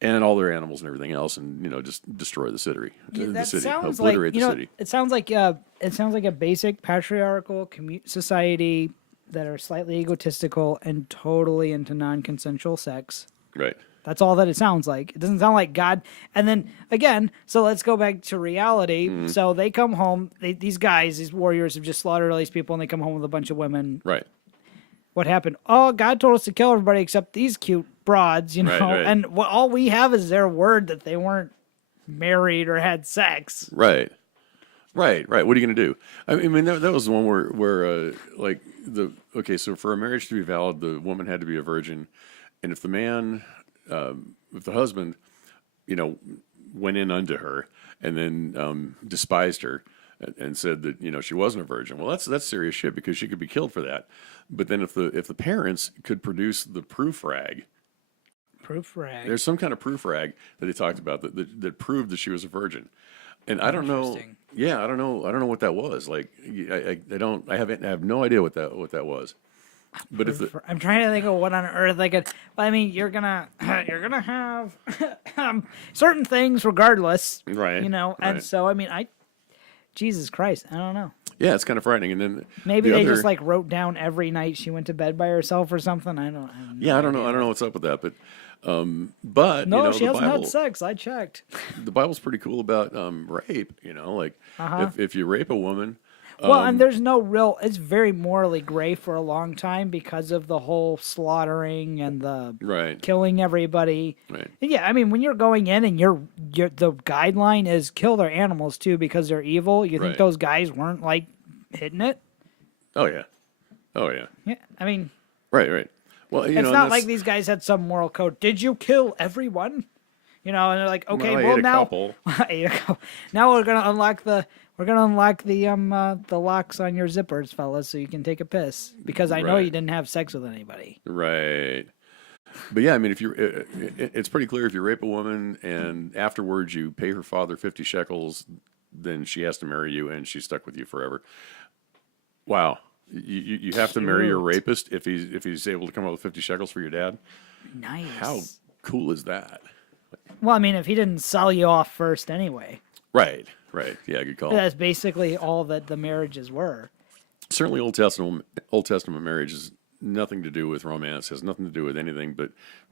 and all their animals and everything else, and just destroy the city. Obliterate the city. It sounds like a basic patriarchal society that are slightly egotistical and totally into non-consensual sex. Right. That's all that it sounds like. It doesn't sound like God. And then again, so let's go back to reality. Mm-hmm. So they come home. These warriors have just slaughtered all these people, and they come home with a bunch of women. Right. What happened? Oh, God told us to kill everybody except these cute broads, Right. And all we have is their word that they weren't married or had sex. Right. Right, right. What are you going to do? I mean, that was the one where like okay, so for a marriage to be valid, the woman had to be a virgin, and if the man, if the husband, you know, went in unto her and then despised her and said that she wasn't a virgin, well, that's serious shit because she could be killed for that. But then if the parents could produce the proof rag. Proof rag. There's some kind of proof rag that they talked about that proved that she was a virgin. And I don't know. Yeah, I don't know. I don't know what that was. Like, I have no idea what that was. But if I'm trying to think of what on earth they could. I mean, you're gonna have certain things regardless, right? And so I mean, Jesus Christ, I don't know. Yeah, it's kind of frightening. And then maybe they just like wrote down every night she went to bed by herself or something. I don't know. I don't know what's up with that, but no, she hasn't had sex. I checked. The Bible's pretty cool about rape. Like if you rape a woman. Well, and there's no real. It's very morally gray for a long time because of the whole slaughtering and the killing everybody. Right. Yeah, I mean, when you're going in and the guideline is kill their animals too because they're evil. You think those guys weren't like hitting it? Oh yeah. Yeah, I mean. Right. Well, it's not like these guys had some moral code. Did you kill everyone? And they're like, okay, well now, now we're gonna unlock the locks on your zippers, fellas, so you can take a piss because I know you didn't have sex with anybody. Right. But yeah, I mean, if it's pretty clear if you rape a woman and afterwards you pay her father 50 shekels, then she has to marry you and she's stuck with you forever. Wow. You have to marry your rapist if he's able to come up with 50 shekels for your dad. Nice. How cool is that? Well, I mean, if he didn't sell you off first anyway. Right. Yeah, good call. That's basically all that the marriages were. Certainly, Old Testament marriage has nothing to do with romance. Has nothing to do with anything but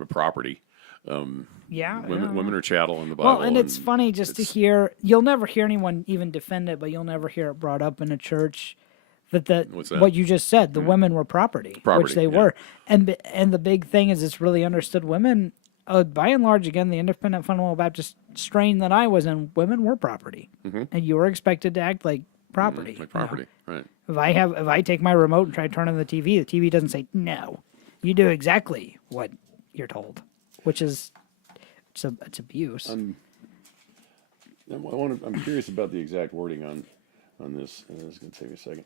property. Women are chattel in the Bible. Well, and it's funny just to hear. You'll never hear anyone even defend it, but you'll never hear it brought up in a church. What's that? What you just said, the women were property, which they were, and the big thing is it's really understood women. By and large, again, the independent fundamental Baptist strain that I was in, women were property, and you were expected to act like property. Like property, right? If I take my remote and try to turn on the TV doesn't say no. You do exactly what you're told, which is it's abuse. I'm curious about the exact wording on this. It's going to take me a second.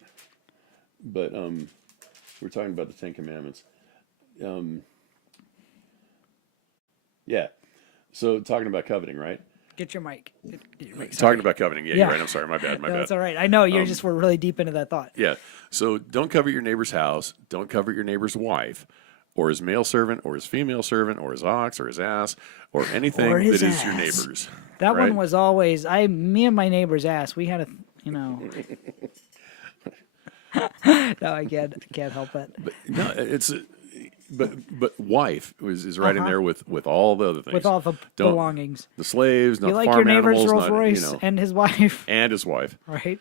But we're talking about the Ten Commandments. Yeah. So talking about coveting, right? Get your mic. Talking about coveting. Yeah, you're right. I'm sorry. My bad. That's all right. I know you just were really deep into that thought. Yeah. So don't covet your neighbor's house. Don't covet your neighbor's wife, or his male servant, or his female servant, or his ox, or his ass, or anything that is your neighbor's. That one was always me and my neighbor's ass. We had No, I can't help it. But no, it's. But wife is right in there with all the other things. With all the belongings. The slaves, not you the like farm your neighbor's animals. Rolls Royce and his wife. And his wife. Right.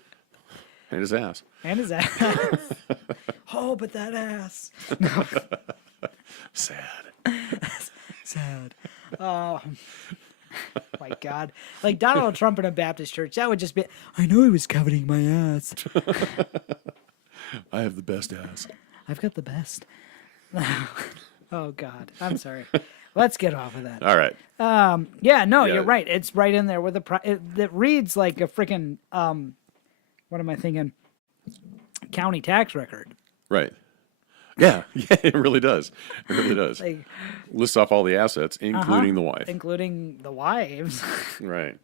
And his ass. And his ass. Oh, but that ass. No. Sad. Oh. My God. Like Donald Trump in a Baptist church, that would just be, I know he was coveting my ass. I have the best ass. I've got the best. Oh God, I'm sorry. Let's get off of that. All right. You're right. It's right in there with it reads like a freaking what am I thinking? County tax record. Right. Yeah, it really does. It really does. Like, lists off all the assets, including the wife. Including the wives. Right.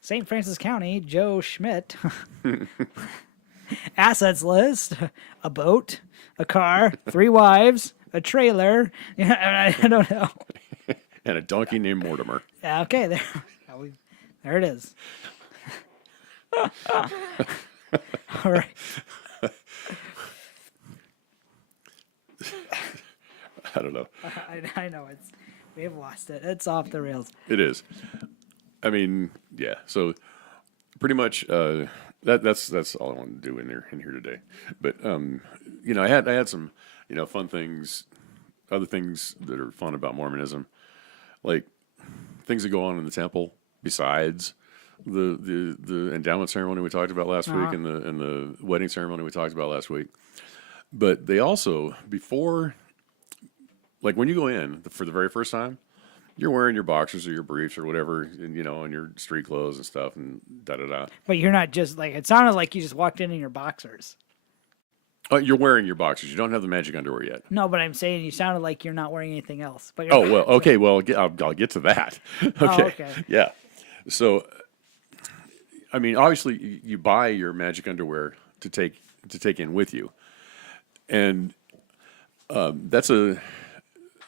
St. Francis County, Joe Schmidt. Assets list: a boat, a car, 3 wives, a trailer. I don't know. And a donkey named Mortimer. Yeah, okay, there it is. All right. I don't know. I know we have lost it. It's off the rails. It is. I mean, yeah. So pretty much that's all I wanted to do in here today. But I had some fun things, other things that are fun about Mormonism, like things that go on in the temple besides the endowment ceremony we talked about last week, and the wedding ceremony we talked about last week. But they also, before, like when you go in for the very first time, you're wearing your boxers or your briefs or whatever, and and your street clothes and stuff, and da da da. But you're not just like, it sounded like you just walked in your boxers. Oh, you're wearing your boxers. You don't have the magic underwear yet. No, but I'm saying you sounded like you're not wearing anything else. But Oh well, okay. Well, I'll get to that. Okay. okay. Yeah. So, I mean, obviously, you buy your magic underwear to take in with you, and that's a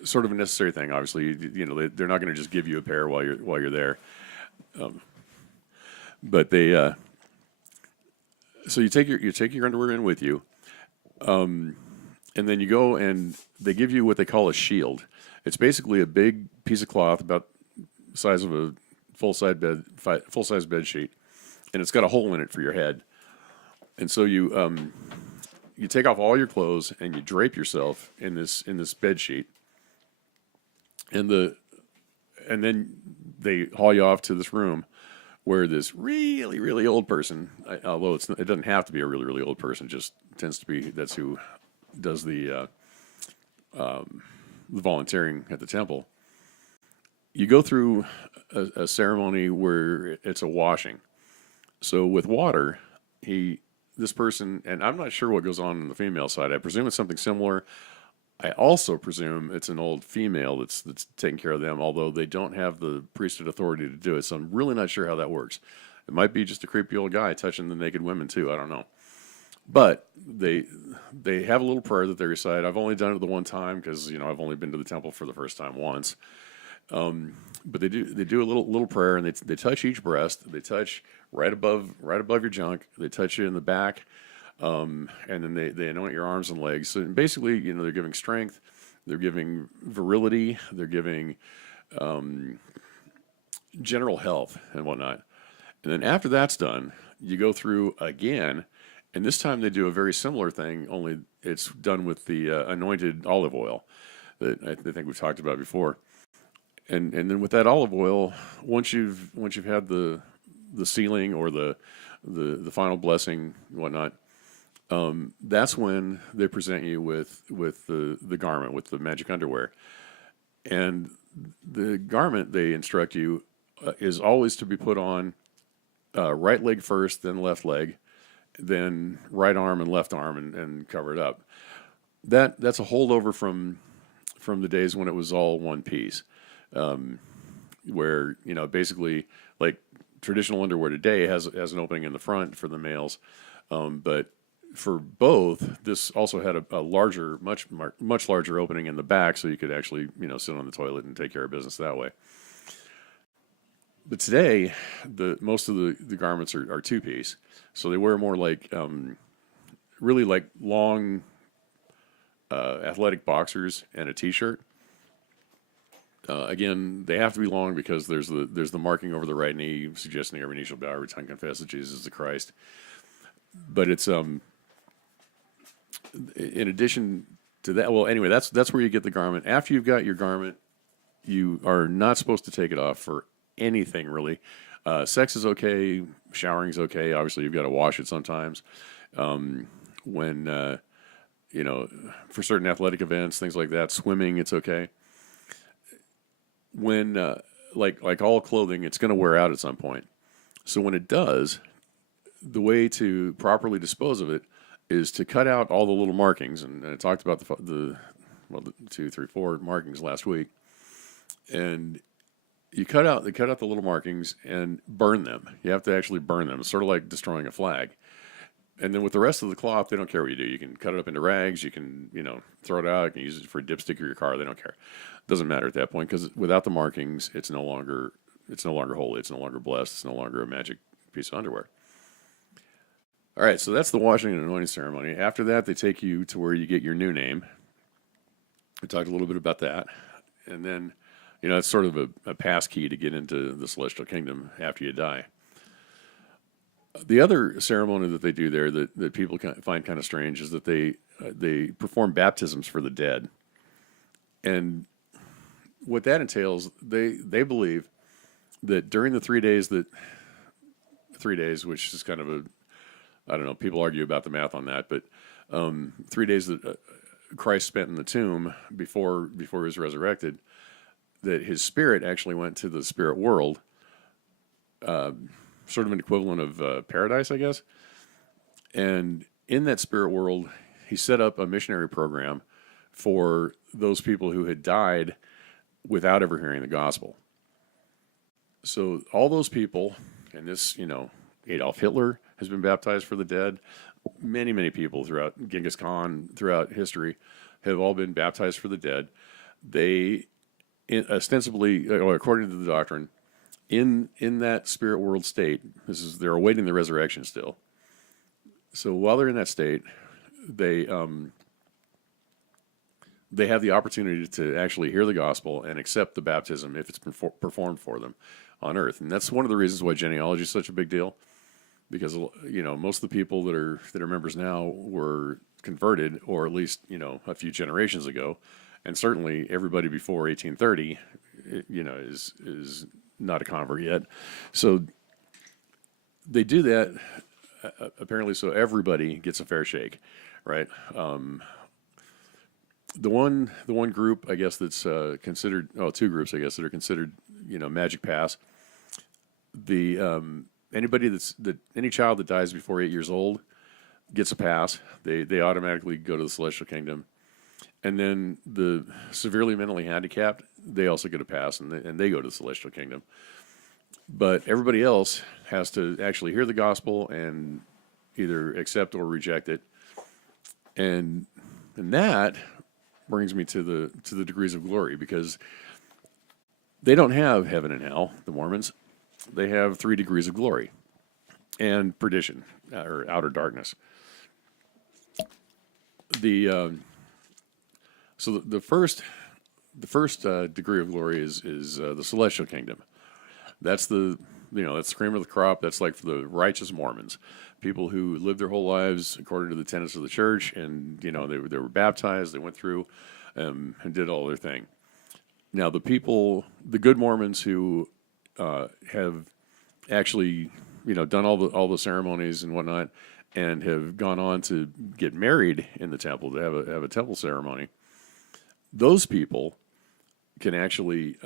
sort of a necessary thing. Obviously, they're not going to just give you a pair while you're there, but they. So you take your underwear in with you, and then you go and they give you what they call a shield. It's basically a big piece of cloth about the size of a full size bed sheet, and it's got a hole in it for your head. And so you take off all your clothes and you drape yourself in this bed sheet, and then they haul you off to this room where this really, really old person, although it doesn't have to be a really, really old person, just tends to be, that's who does the volunteering at the temple. You go through a ceremony where it's a washing. So with water, this person, and I'm not sure what goes on the female side. I presume it's something similar. I also presume it's an old female that's taking care of them, although they don't have the priesthood authority to do it. So I'm really not sure how that works. It might be just a creepy old guy touching the naked women too. I don't know. But they have a little prayer that they recite. I've only done it the one time because I've only been to the temple for the first time once. But they do a little prayer, and they touch each breast. They touch right above your junk. They touch you in the back. And then they anoint your arms and legs. So basically, they're giving strength, they're giving virility, they're giving general health and whatnot. And then after that's done, you go through again, and this time they do a very similar thing, only it's done with the anointed olive oil that I think we've talked about before. And then with that olive oil, once you've had the sealing or the final blessing and whatnot, that's when they present you with the garment, with the magic underwear. And the garment, they instruct you, is always to be put on right leg first, then left leg, then right arm and left arm, and cover it up. That's a holdover from the days when it was all one piece, where basically like traditional underwear today has an opening in the front for the males, but for both, this also had a larger, much larger opening in the back, so you could actually, sit on the toilet and take care of business that way. But today, most of the garments are two-piece, so they wear more like, really like long, athletic boxers and a t-shirt. Again, they have to be long because there's the marking over the right knee, suggesting every knee shall bow, every tongue confess that Jesus is the Christ. But it's in addition to that, well, anyway, that's where you get the garment. After you've got your garment, you are not supposed to take it off for anything, really. Sex is okay. Showering's okay. Obviously, you've got to wash it sometimes. When, for certain athletic events, things like that, swimming, it's okay. When, like all clothing, it's going to wear out at some point. So when it does, the way to properly dispose of it is to cut out all the little markings, and I talked about the 2, 3, 4 markings last week, and you cut out the little markings and burn them. You have to actually burn them. It's sort of like destroying a flag. And then with the rest of the cloth, they don't care what you do. You can cut it up into rags. You can throw it out. You can use it for a dipstick or your car. They don't care. It doesn't matter at that point because without the markings, it's no longer holy. It's no longer blessed. It's no longer a magic piece of underwear. All right, so that's the washing and anointing ceremony. After that, they take you to where you get your new name. We talked a little bit about that. And then, it's sort of a pass key to get into the celestial kingdom after you die. The other ceremony that they do there that people find kind of strange is that they perform baptisms for the dead. And what that entails, they believe that during the 3 days that 3 days, which is kind of a, I don't know, people argue about the math on that, but 3 days that Christ spent in the tomb before he was resurrected, that his spirit actually went to the spirit world, sort of an equivalent of paradise, I guess. And in that spirit world, he set up a missionary program for those people who had died without ever hearing the gospel. So all those people, and this, Adolf Hitler has been baptized for the dead. Many, many people throughout Genghis Khan, throughout history, have all been baptized for the dead. They ostensibly, or according to the doctrine, in that spirit world state, they're awaiting the resurrection still. So while they're in that state, they have the opportunity to actually hear the gospel and accept the baptism if it's been performed for them on earth. And that's one of the reasons why genealogy is such a big deal, because most of the people that are members now were converted, or at least a few generations ago, and certainly everybody before 1830 is not a convert yet. So they do that apparently so everybody gets a fair shake, right? The one group, I guess, that's considered, two groups, I guess, that are considered, magic pass. Any child that dies before 8 years old gets a pass. They automatically go to the celestial kingdom. And then the severely mentally handicapped, they also get a pass, and they go to the celestial kingdom. But everybody else has to actually hear the gospel and either accept or reject it. And that brings me to the degrees of glory, because they don't have heaven and hell, the Mormons. They have 3 degrees of glory and perdition, or outer darkness. So the first degree of glory is the celestial kingdom. That's that's the cream of the crop. That's like for the righteous Mormons, people who lived their whole lives according to the tenets of the church, and they were baptized, they went through and did all their thing. Now the good Mormons who have actually done all the ceremonies and whatnot, and have gone on to get married in the temple, to have a temple ceremony, those people can actually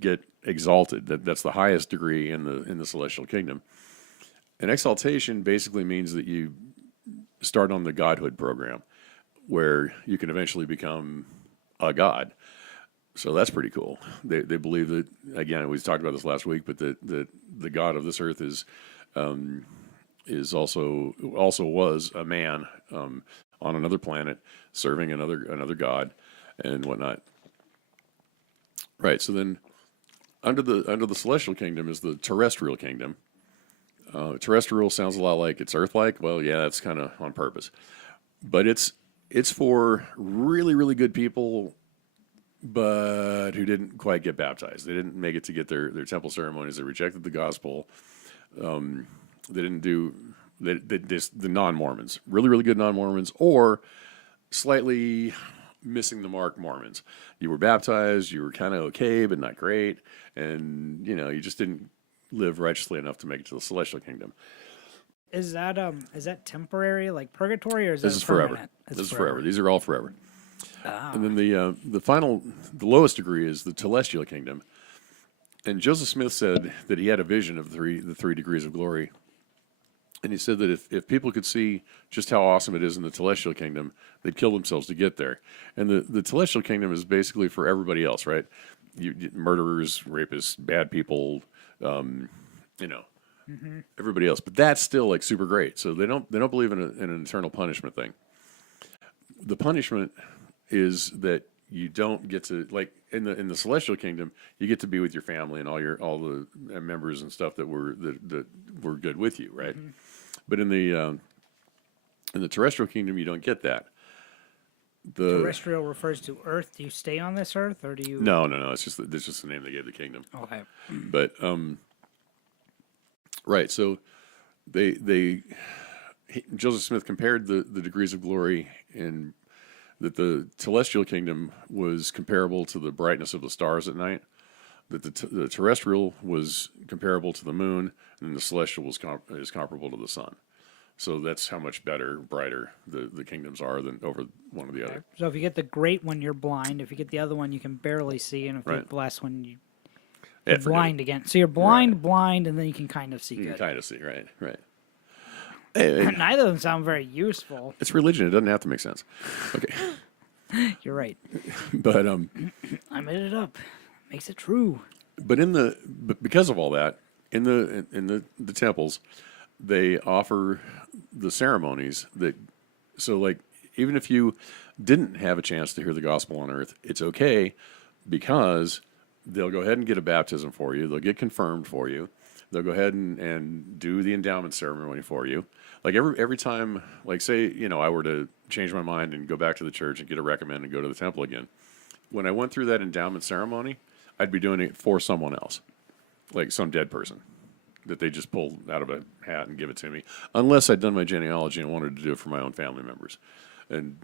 get exalted. That's the highest degree in the celestial kingdom. And exaltation basically means that you start on the godhood program, where you can eventually become a god. So that's pretty cool. They believe that, again, we talked about this last week, but that the God of this earth is also was a man on another planet serving another god and whatnot. Right. So then under the celestial kingdom is the terrestrial kingdom. Terrestrial sounds a lot like it's Earth-like. Well, yeah, that's kind of on purpose, but it's for really, really good people, but who didn't quite get baptized. They didn't make it to get their temple ceremonies. They rejected the gospel. They didn't do the non-Mormons, really, really good non-Mormons, or slightly missing the mark Mormons. You were baptized, you were kind of okay, but not great, and you just didn't live righteously enough to make it to the celestial kingdom. Is that temporary, like purgatory, or is this that is permanent? forever? This is forever. These are all forever. And then the lowest degree is the telestial kingdom. And Joseph Smith said that he had a vision of the three degrees of glory. And he said that if people could see just how awesome it is in the telestial kingdom, they'd kill themselves to get there. And the telestial kingdom is basically for everybody else, right? Murderers, rapists, bad people, everybody else. But that's still like super great. So they don't believe in an eternal punishment thing. The punishment is that you don't get to, like in the celestial kingdom, you get to be with your family and all the members and stuff that were good with you, right? Mm-hmm. But in the terrestrial kingdom, you don't get that. Terrestrial refers to Earth. Do you stay on this Earth, or do you? No. It's just the name they gave the kingdom. Okay. But right. So Joseph Smith compared the degrees of glory in that the celestial kingdom was comparable to the brightness of the stars at night, that the terrestrial was comparable to the moon, and the celestial is comparable to the sun. So that's how much better, brighter the kingdoms are than over one or the other. So if you get the great one, you're blind. If you get the other one, you can barely see. And if you Right. get the last one, you're Yeah, forget blind it. again. So you're blind, Right. blind, and then you can kind of see You can good. kind of see, right, right. Hey, Neither of them sound very useful. it's religion. It doesn't have to make sense. Okay, You're right. but I made it up. Makes it true. but because of all that, in the temples, they offer the ceremonies that, so like, even if you didn't have a chance to hear the gospel on earth, it's okay, because they'll go ahead and get a baptism for you. They'll get confirmed for you. They'll go ahead and do the endowment ceremony for you. Like every time, like say, I were to change my mind and go back to the church and get a recommend and go to the temple again. When I went through that endowment ceremony, I'd be doing it for someone else, like some dead person that they just pulled out of a hat and give it to me, unless I'd done my genealogy and wanted to do it for my own family members. And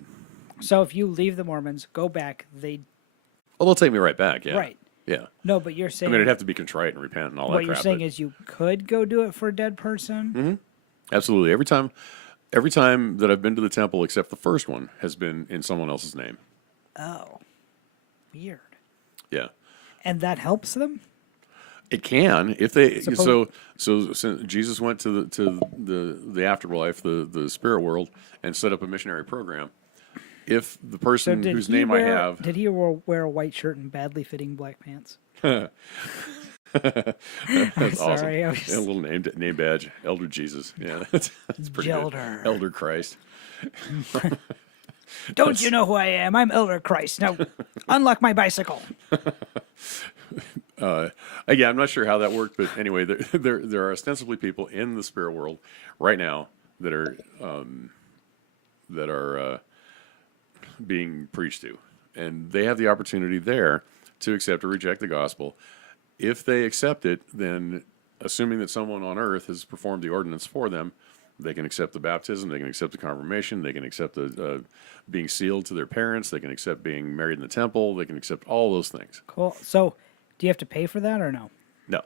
So if you leave the Mormons, go back, they'll take me right back. Yeah, Right. Yeah. No, but you're saying I mean, I'd have to be contrite and repent and all that what crap. you're saying but is you could go do it for a dead person. absolutely, every time that I've been to the temple, except the first one, has been in someone else's name. Oh, weird. Yeah. And that helps them. It can if they Suppose- so since Jesus went to the afterlife, the spirit world, and set up a missionary program. If the So person did whose he name wear, I have, Did he wear a white shirt and badly fitting black pants? that's awesome. Sorry, I was- Yeah, a little name badge, Elder Jesus. Yeah, that's pretty good. Gelder. Elder Christ. Don't you know who I am? I'm Elder Christ. Now, unlock my bicycle. Again, I'm not sure how that worked, but anyway, there are ostensibly people in the spirit world right now that are being preached to, and they have the opportunity there to accept or reject the gospel. If they accept it, then assuming that someone on earth has performed the ordinance for them, they can accept the baptism, they can accept the confirmation, they can accept the being sealed to their parents, they can accept being married in the temple, they can accept all those things. Cool. So, do you have to pay for that or no? No.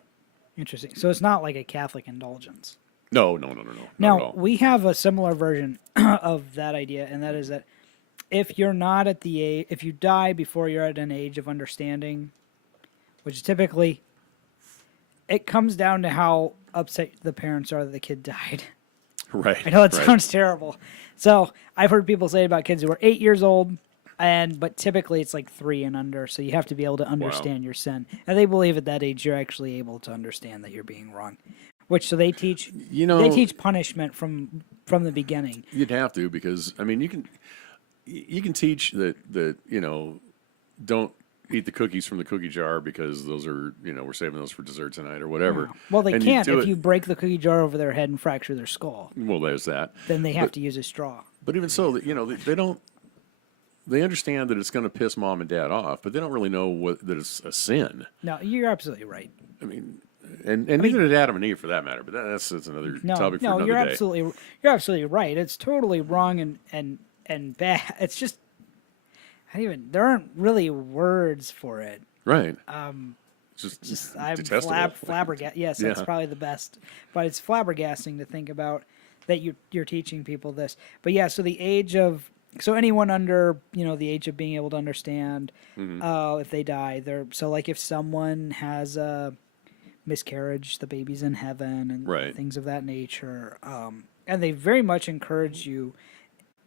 Interesting. So it's not like a Catholic indulgence. No. Not at Now, all. we have a similar version of that idea, and that is that if you're not at the age, if you die before you're at an age of understanding, which typically, it comes down to how upset the parents are that the kid died. Right. I know it right. sounds terrible. So I've heard people say about kids who are 8 years old, but typically it's like 3 and under. So you have to be able to understand your sin, and they believe at that age you're actually able to understand that you're being wrong. So they teach they teach punishment from the beginning. You'd have to, because I mean you can teach that don't eat the cookies from the cookie jar because those are we're saving those for dessert tonight or whatever. Well, they And can't do if it- you break the cookie jar over their head and fracture their skull. Well, there's that. Then they have to use a straw. But even so, they don't. They understand that it's going to piss mom and dad off, but they don't really know that it's a sin. No, you're absolutely right. I mean, and neither did Adam and Eve for that matter. But that's another topic for another you're day. you're absolutely right. It's totally wrong and bad. It's just there aren't really words for it. Right. Just I'm detestable. flabbergasted. Yes, that's Yeah. probably the best. But it's flabbergasting to think about that you're teaching people this. But yeah, so anyone under the age of being able to understand, if they die, like if someone has a miscarriage, the baby's in heaven and Right. things of that nature. And they very much encourage you.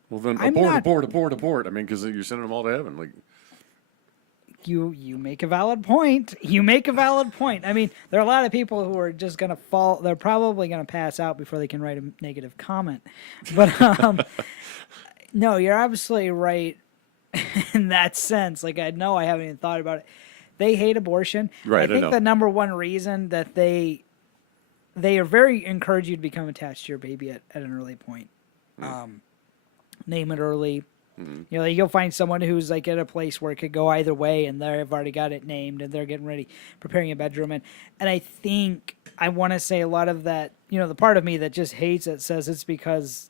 Well, then I'm abort. I mean, because you're sending them all to heaven. Like, You make a valid point. I mean, there are a lot of people who are just going to fall. They're probably going to pass out before they can write a negative comment. But no, you're absolutely right in that sense. Like, I haven't even thought about it. They hate abortion. Right, I I think know. the number one reason that they are very encourage you to become attached to your baby at an early point. Name it early. You'll find someone who's like at a place where it could go either way, and they've already got it named, and they're getting ready, preparing a bedroom. And I think I want to say a lot of that, the part of me that just hates it says it's because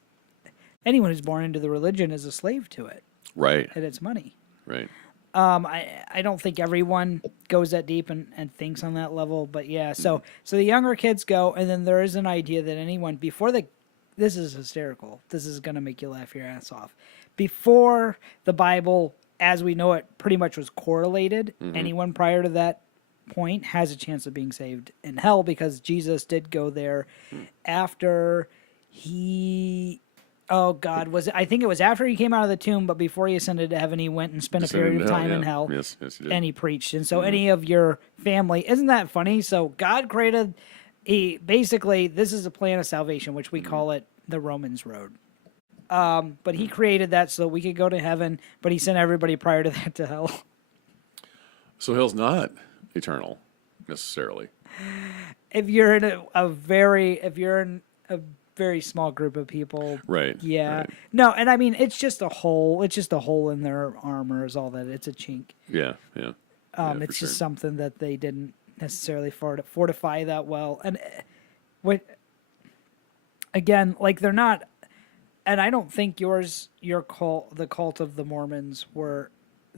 anyone who's born into the religion is a slave to it right. and its money. Right. I don't think everyone goes that deep and thinks on that level. But yeah, so the younger kids go, and then there is an idea that anyone before this is hysterical. This is gonna make you laugh your ass off. Before the Bible, as we know it, pretty much was correlated. Anyone prior to that point has a chance of being saved in hell because Jesus did go there after he. Oh God, I think it was after he came out of the tomb, but before he ascended to heaven, he went and spent a period of time in hell. Yes, he did. And he preached. And so any of your family, isn't that funny? So God created, basically, this is a plan of salvation, which we call it the Romans road. But he created that so we could go to heaven, but he sent everybody prior to that to hell. So hell's not eternal necessarily. If you're in a very small group of people. Right. Yeah. Right. No, and I mean it's just a hole. It's just a hole in their armor is all that. It's a chink. Yeah, yeah. It's just something that they didn't necessarily fortify that well. And again, like they're not, and I don't think your cult, the cult of the Mormons, were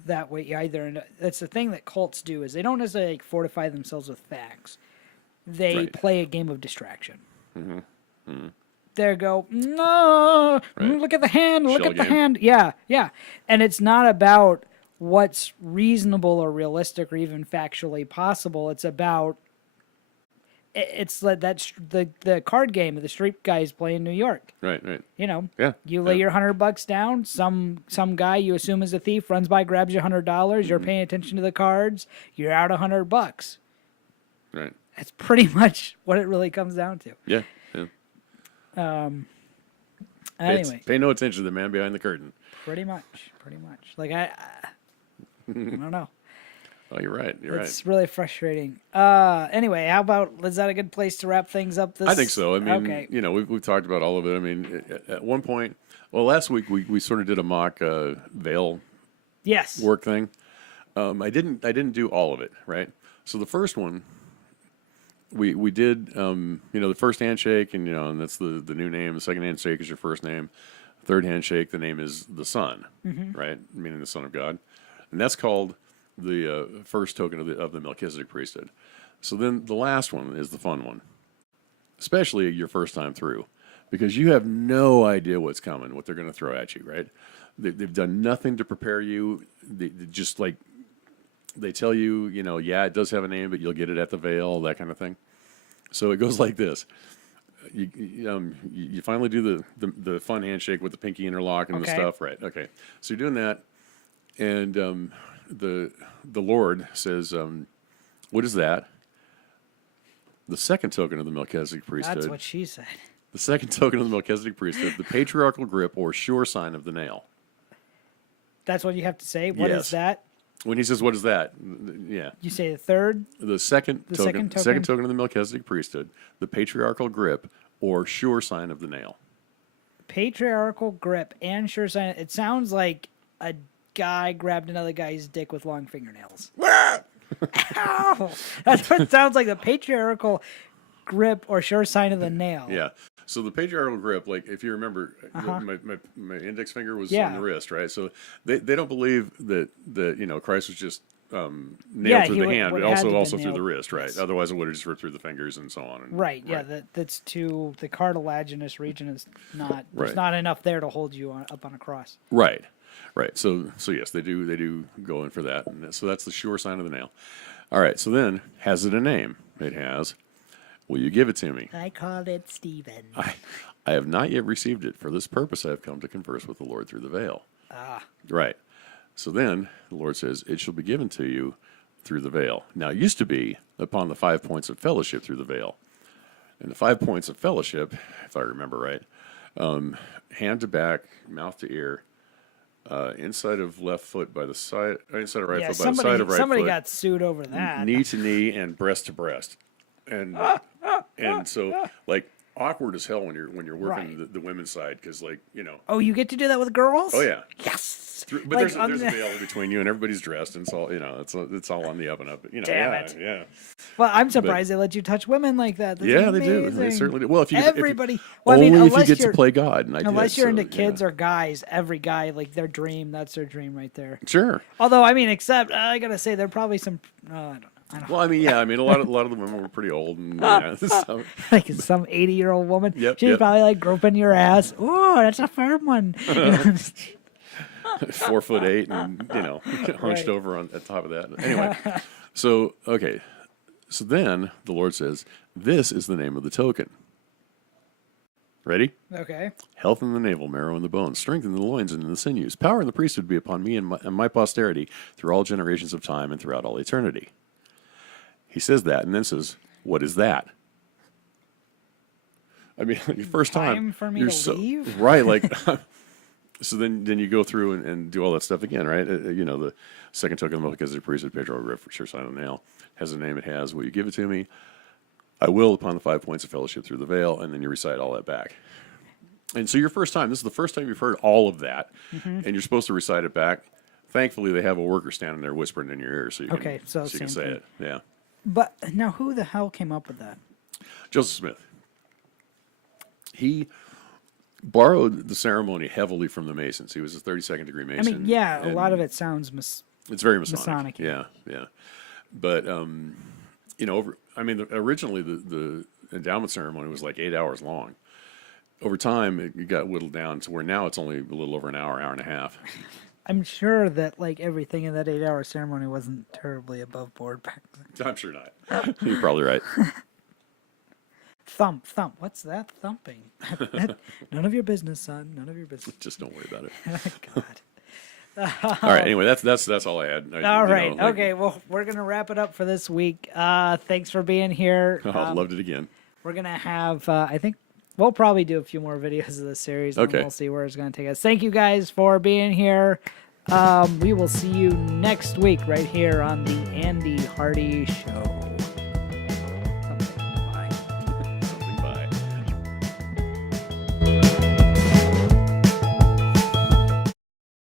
that way either. And that's the thing that cults do is they don't necessarily like fortify themselves with facts. They play a game of distraction. Mm-hmm. Mm-hmm. There go, no, look at the hand, look at the hand. Yeah, yeah. And it's not about what's reasonable or realistic or even factually possible. It's about, it's that's the card game of the street guys play in New York. Right, right. You know, yeah, you lay your $100 down, some guy you assume is a thief runs by, grabs your $100, you're paying attention to the cards, you're out $100. Right. That's pretty much what it really comes down to. Yeah. Anyway, pay no attention to the man behind the curtain. Pretty much. Like I don't know. Oh, you're right. It's really frustrating. Anyway, how about, is that a good place to wrap things up? I think so. I mean, you know, we've talked about all of it. I mean, at one point, well, last week we sort of did a mock veil work thing. I didn't do all of it, right? So the first one, we did, you know, the first handshake, and, you know, and that's the new name. The second handshake is your first name. Third handshake, the name is the Son, right? Meaning the Son of God. And that's called the first token of the Melchizedek priesthood. So then the last one is the fun one, especially your first time through, because you have no idea what's coming, what they're going to throw at you, right? They've done nothing to prepare you. They just like, they tell you, you know, yeah, it does have a name, but you'll get it at the veil, that kind of thing. So it goes like this. You finally do the fun handshake with the pinky interlock and the stuff, right? Okay. So you're doing that, and the Lord says, what is that? The second token of the Melchizedek priesthood. That's what she said. The second token of the Melchizedek priesthood, the patriarchal grip or sure sign of the nail. That's what you have to say? What is that? When he says, what is that? Yeah. You say the third? The second token of the Melchizedek priesthood, the patriarchal grip or sure sign of the nail. Patriarchal grip and sure sign. It sounds like a guy grabbed another guy's dick with long fingernails. Ow! That's what it sounds like, the patriarchal grip or sure sign of the nail. Yeah. So the patriarchal grip, like if you remember, my index finger was on the wrist, right? So they don't believe that you know, Christ was just nailed through the hand, but also through the wrist, right? Yes. Otherwise, it would have just ripped through the fingers and so on. Right. Yeah. That's too, the cartilaginous region is not. There's not enough there to hold you up on a cross. Right. Right. So yes, they do go in for that, and so that's the sure sign of the nail. All right. So then, has it a name? It has. Will you give it to me? I called it Stephen. I have not yet received it. For this purpose I have come to converse with the Lord through the veil. Right. So then the Lord says, it shall be given to you through the veil. Now, it used to be upon the 5 points of fellowship through the veil. And the 5 points of fellowship, if I remember right, hand to back, mouth to ear, inside of left foot by the side, inside of right foot by the side of right foot. Somebody got sued over that. Knee to knee and breast to breast. And so, like, awkward as hell when you're working Right. the women's side because, like, you know. Oh, you get to do that with girls? Oh yeah. Yes. But Like, there's a veil between you and everybody's dressed, and it's all, you know, it's all on the up and up. You know, Damn yeah, it. yeah. Well, I'm surprised they let you touch women like that. That's Yeah, they do. They amazing. certainly do. Well, if you Everybody. if you, Well, I mean, only if you unless get to you're play God, and I unless did, you're so, into kids yeah. or guys, every guy like their dream. That's their dream right there. Sure. Although, I mean, except I gotta say, there are probably some. I don't know. Well, I mean, yeah, I mean, a lot of the women were pretty old, and so, Like some 80-year-old woman. Yep, She's yep. probably like groping your ass. Oh, that's a firm one. 4'8", and you know, hunched Right. over on top of that. Anyway, so okay, so then the Lord says, "This is the name of the token." Ready? Okay. Health in the navel, marrow in the bones, strength in the loins and in the sinews. Power in the priesthood be upon me and my posterity through all generations of time and throughout all eternity. He says that and then says, "What is that?" I mean, like, the first Time for me you're to leave? right? Like, so then you go through and do all that stuff again, right? You know, the second token of Melchizedek, priesthood, patriarch, sure sign on the nail, has the name it has. Will you give it to me? I will upon the 5 points of fellowship through the veil, and then you recite all that back. And so your first time, this is the first time you've heard all of that, and you're supposed to recite it back. Thankfully, they have a worker standing there whispering in your ear, so you can, Okay, so you can same say thing. it. Yeah, But now, who the hell came up with that? Joseph Smith. He borrowed the ceremony heavily from the Masons. He was a 32nd degree I Mason. mean, yeah, a lot and of it sounds it's very Masonic. Masonic. Yeah, yeah. But you know, originally the endowment ceremony was like 8 hours long. Over time, it got whittled down to where now it's only a little over an hour, hour and a half. I'm sure that like everything in that 8-hour ceremony wasn't terribly above board back then. I'm sure not. You're probably right. Thump. What's that thumping? None of your business, son. None of your business. Just don't worry about it. God. All right. Anyway, that's all I had. All right. Okay. Well, we're gonna wrap it up for this week. Thanks for being here. I loved it again. We're gonna have. I think we'll probably do a few more videos of this series. And Okay. We'll see where it's gonna take us. Thank you guys for being here. We will see you next week right here on the Andy Hardy Show.